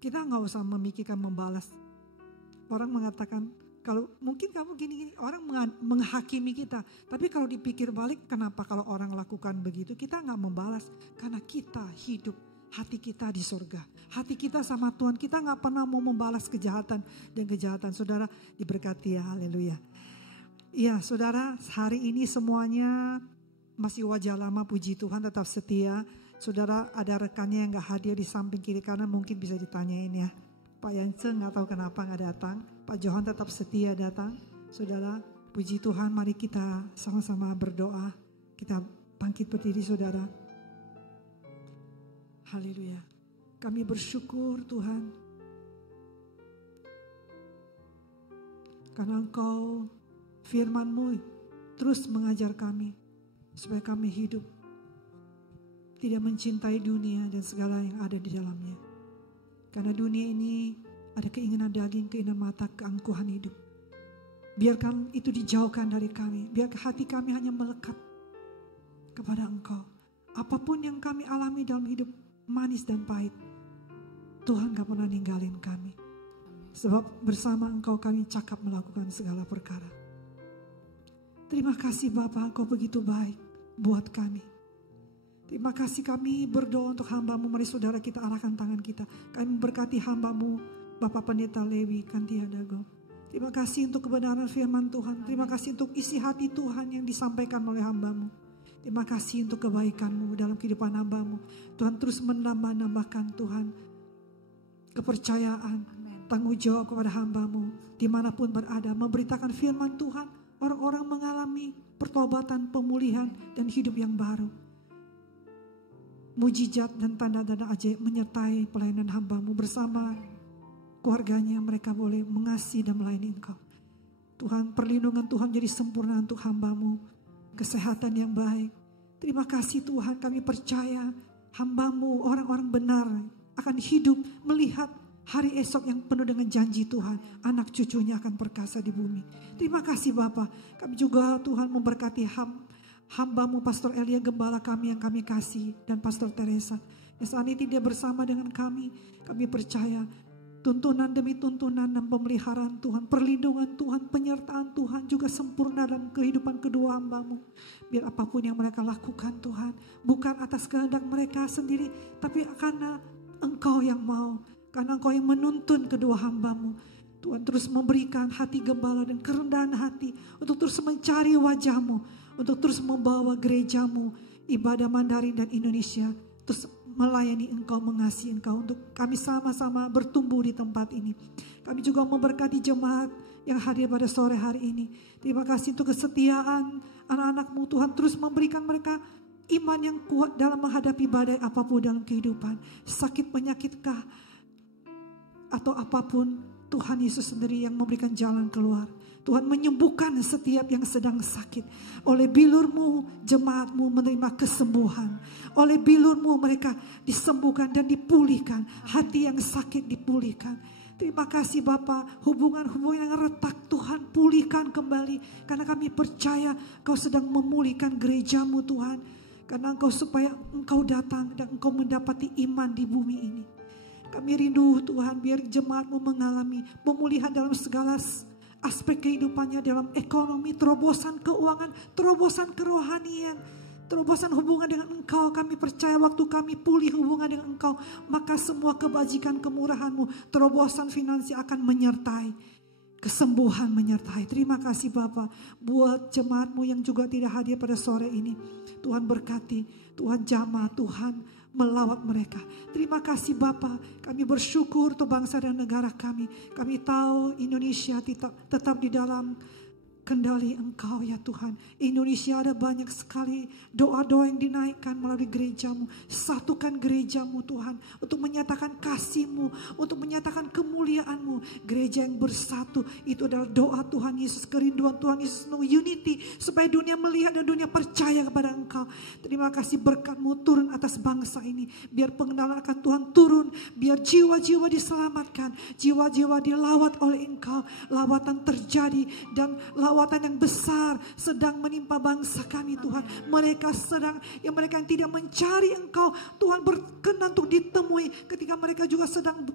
Kita gak usah memikirkan membalas. Orang mengatakan, kalau mungkin kamu gini-gini, orang menghakimi kita. Tapi kalau dipikir balik, kenapa kalau orang lakukan begitu, kita gak membalas. Karena kita hidup, hati kita di surga. Hati kita sama Tuhan, kita gak pernah mau membalas kejahatan dan kejahatan. Saudara diberkati ya, haleluya. Iya saudara, hari ini semuanya masih wajah lama, puji Tuhan tetap setia. Saudara ada rekannya yang gak hadir di samping kiri kanan, mungkin bisa ditanyain ya. Pak Yance gak tahu kenapa gak datang. Pak Johan tetap setia datang. Saudara, puji Tuhan, mari kita sama-sama berdoa. Kita bangkit berdiri saudara. Haleluya. Kami bersyukur Tuhan. Karena Engkau firman-Mu terus mengajar kami. Supaya kami hidup. Tidak mencintai dunia dan segala yang ada di dalamnya. Karena dunia ini ada keinginan daging, keinginan mata, keangkuhan hidup. Biarkan itu dijauhkan dari kami. Biar hati kami hanya melekat kepada Engkau. Apapun yang kami alami dalam hidup, manis dan pahit, Tuhan gak pernah ninggalin kami. Sebab bersama Engkau kami cakap melakukan segala perkara. Terima kasih Bapa, Engkau begitu baik buat kami. Terima kasih kami berdoa untuk hamba-Mu. Mari saudara kita arahkan tangan kita. Kami memberkati hamba-Mu, Bapak Pendeta Lewi Kantia Dago. Terima kasih untuk kebenaran firman Tuhan. Terima kasih untuk isi hati Tuhan yang disampaikan oleh hamba-Mu. Terima kasih untuk kebaikan-Mu dalam kehidupan hamba-Mu. Tuhan terus menambah-nambahkan Tuhan kepercayaan, tanggung jawab kepada hamba-Mu. Dimanapun berada, memberitakan firman Tuhan. Orang-orang mengalami pertobatan, pemulihan, dan hidup yang baru. Mujizat dan tanda-tanda ajaib menyertai pelayanan hamba-Mu bersama keluarganya. Mereka boleh mengasihi dan melayani Engkau. Tuhan, perlindungan Tuhan jadi sempurna untuk hamba-Mu. Kesehatan yang baik. Terima kasih Tuhan, kami percaya hamba-Mu, orang-orang benar akan hidup melihat hari esok yang penuh dengan janji Tuhan. Anak cucunya akan perkasa di bumi. Terima kasih Bapa. Kami juga Tuhan memberkati hamba-Mu Pastor Elia, gembala kami yang kami kasih, dan Pastor Teresa. Yang saat ini dia bersama dengan kami. Kami percaya tuntunan demi tuntunan dan pemeliharaan Tuhan, perlindungan Tuhan, penyertaan Tuhan juga sempurna dalam kehidupan kedua hamba-Mu. Biar apapun yang mereka lakukan Tuhan, bukan atas kehendak mereka sendiri, tapi karena Engkau yang mau, karena Engkau yang menuntun kedua hamba-Mu. Tuhan terus memberikan hati gembala dan kerendahan hati untuk terus mencari wajah-Mu, untuk terus membawa gereja-Mu, ibadah Mandarin dan Indonesia, terus melayani Engkau, mengasihi Engkau, untuk kami sama-sama bertumbuh di tempat ini. Kami juga memberkati jemaat yang hadir pada sore hari ini. Terima kasih untuk kesetiaan anak-anak-Mu Tuhan, terus memberikan mereka iman yang kuat dalam menghadapi badai apapun dalam kehidupan. Sakit penyakitkah atau apapun, Tuhan Yesus sendiri yang memberikan jalan keluar. Tuhan menyembuhkan setiap yang sedang sakit. Oleh bilur-Mu, jemaat-Mu menerima kesembuhan. Oleh bilur-Mu mereka disembuhkan dan dipulihkan. Hati yang sakit dipulihkan. Terima kasih Bapa, hubungan-hubungan yang retak Tuhan pulihkan kembali. Karena kami percaya Kau sedang memulihkan gereja-Mu Tuhan. Karena supaya Engkau datang dan Engkau mendapati iman di bumi ini. Kami rindu Tuhan biar jemaat-Mu mengalami pemulihan dalam segala aspek kehidupannya, dalam ekonomi, terobosan keuangan, terobosan kerohanian, terobosan hubungan dengan Engkau. Kami percaya waktu kami pulih hubungan dengan Engkau, maka semua kebajikan kemurahan-Mu, terobosan finansial akan menyertai, kesembuhan menyertai. Terima kasih Bapa buat jemaat-Mu yang juga tidak hadir pada sore ini. Tuhan berkati, Tuhan jamah, Tuhan melawat mereka. Terima kasih Bapa, kami bersyukur untuk bangsa dan negara kami. Kami tahu Indonesia tetap di dalam kendali Engkau ya Tuhan. Indonesia ada banyak sekali doa-doa yang dinaikkan melalui gereja-Mu. Satukan gereja-Mu Tuhan, untuk menyatakan kasih-Mu, untuk menyatakan kemuliaan-Mu. Gereja yang bersatu, itu adalah doa Tuhan Yesus, kerinduan Tuhan Yesus, unity, supaya dunia melihat dan dunia percaya kepada Engkau. Terima kasih berkat-Mu turun atas bangsa ini. Biar pengenalan akan Tuhan turun, biar jiwa-jiwa diselamatkan, jiwa-jiwa dilawat oleh Engkau. Lawatan terjadi dan lawatan yang besar sedang menimpa bangsa kami Tuhan. Mereka yang tidak mencari Engkau, Tuhan berkenan untuk ditemui ketika mereka juga sedang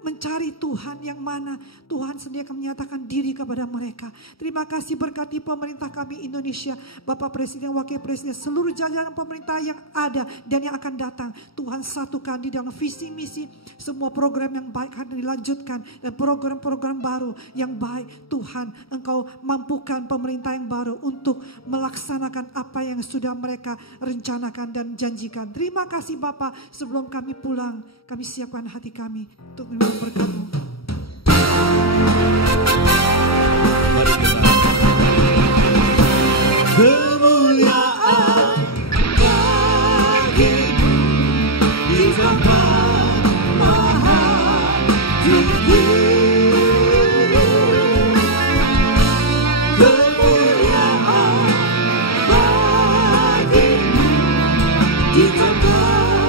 mencari Tuhan yang mana Tuhan sendiri akan menyatakan diri kepada mereka. Terima kasih berkati pemerintah kami Indonesia, Bapak Presiden, Wakil Presiden, seluruh jajaran pemerintah yang ada dan yang akan datang. Tuhan satukan di dalam visi misi, semua program yang baik akan dilanjutkan dan program-program baru yang baik. Tuhan, Engkau mampukan pemerintah yang baru untuk melaksanakan apa yang sudah mereka rencanakan dan janjikan. Terima kasih Bapak, sebelum kami pulang, kami siapkan hati kami untuk menerima berkat-Mu. Kemuliaan bagi-Mu di tempat maha tinggi. Kemuliaan bagi-Mu di tempat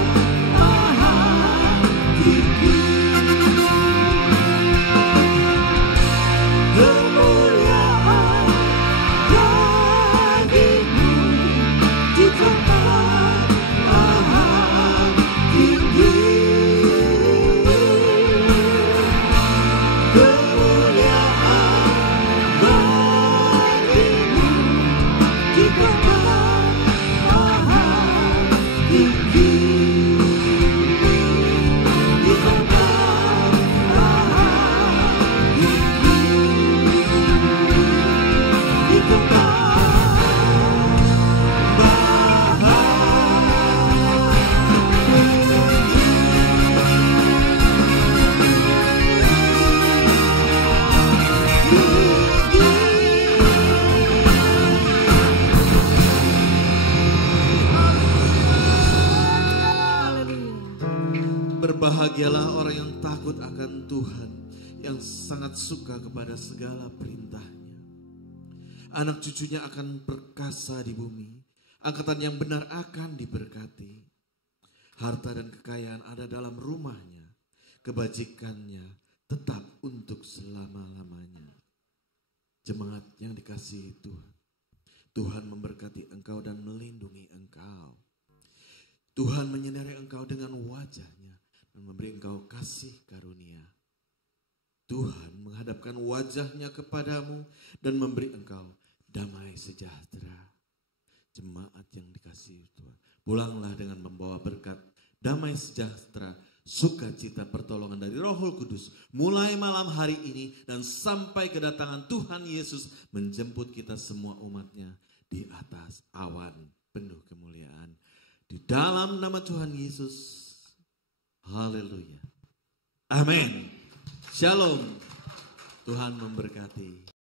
maha tinggi. Berbahagialah orang yang takut akan Tuhan, yang sangat suka kepada segala perintah-Nya. Anak cucunya akan perkasa di bumi, angkatan yang benar akan diberkati. Harta dan kekayaan ada dalam rumahnya, kebajikannya tetap untuk selama-lamanya. Jemaat yang dikasihi Tuhan, Tuhan memberkati engkau dan melindungi engkau. Tuhan menyinari engkau dengan wajah-Nya dan memberi engkau kasih karunia. Tuhan menghadapkan wajah-Nya kepadamu dan memberi engkau damai sejahtera. Jemaat yang dikasihi Tuhan, pulanglah dengan membawa berkat, damai sejahtera, sukacita, pertolongan dari Roh Kudus mulai malam hari ini dan sampai kedatangan Tuhan Yesus menjemput kita semua umat-Nya di atas awan penuh kemuliaan. Di dalam nama Tuhan Yesus. Haleluya. Amin. Shalom. Tuhan memberkati.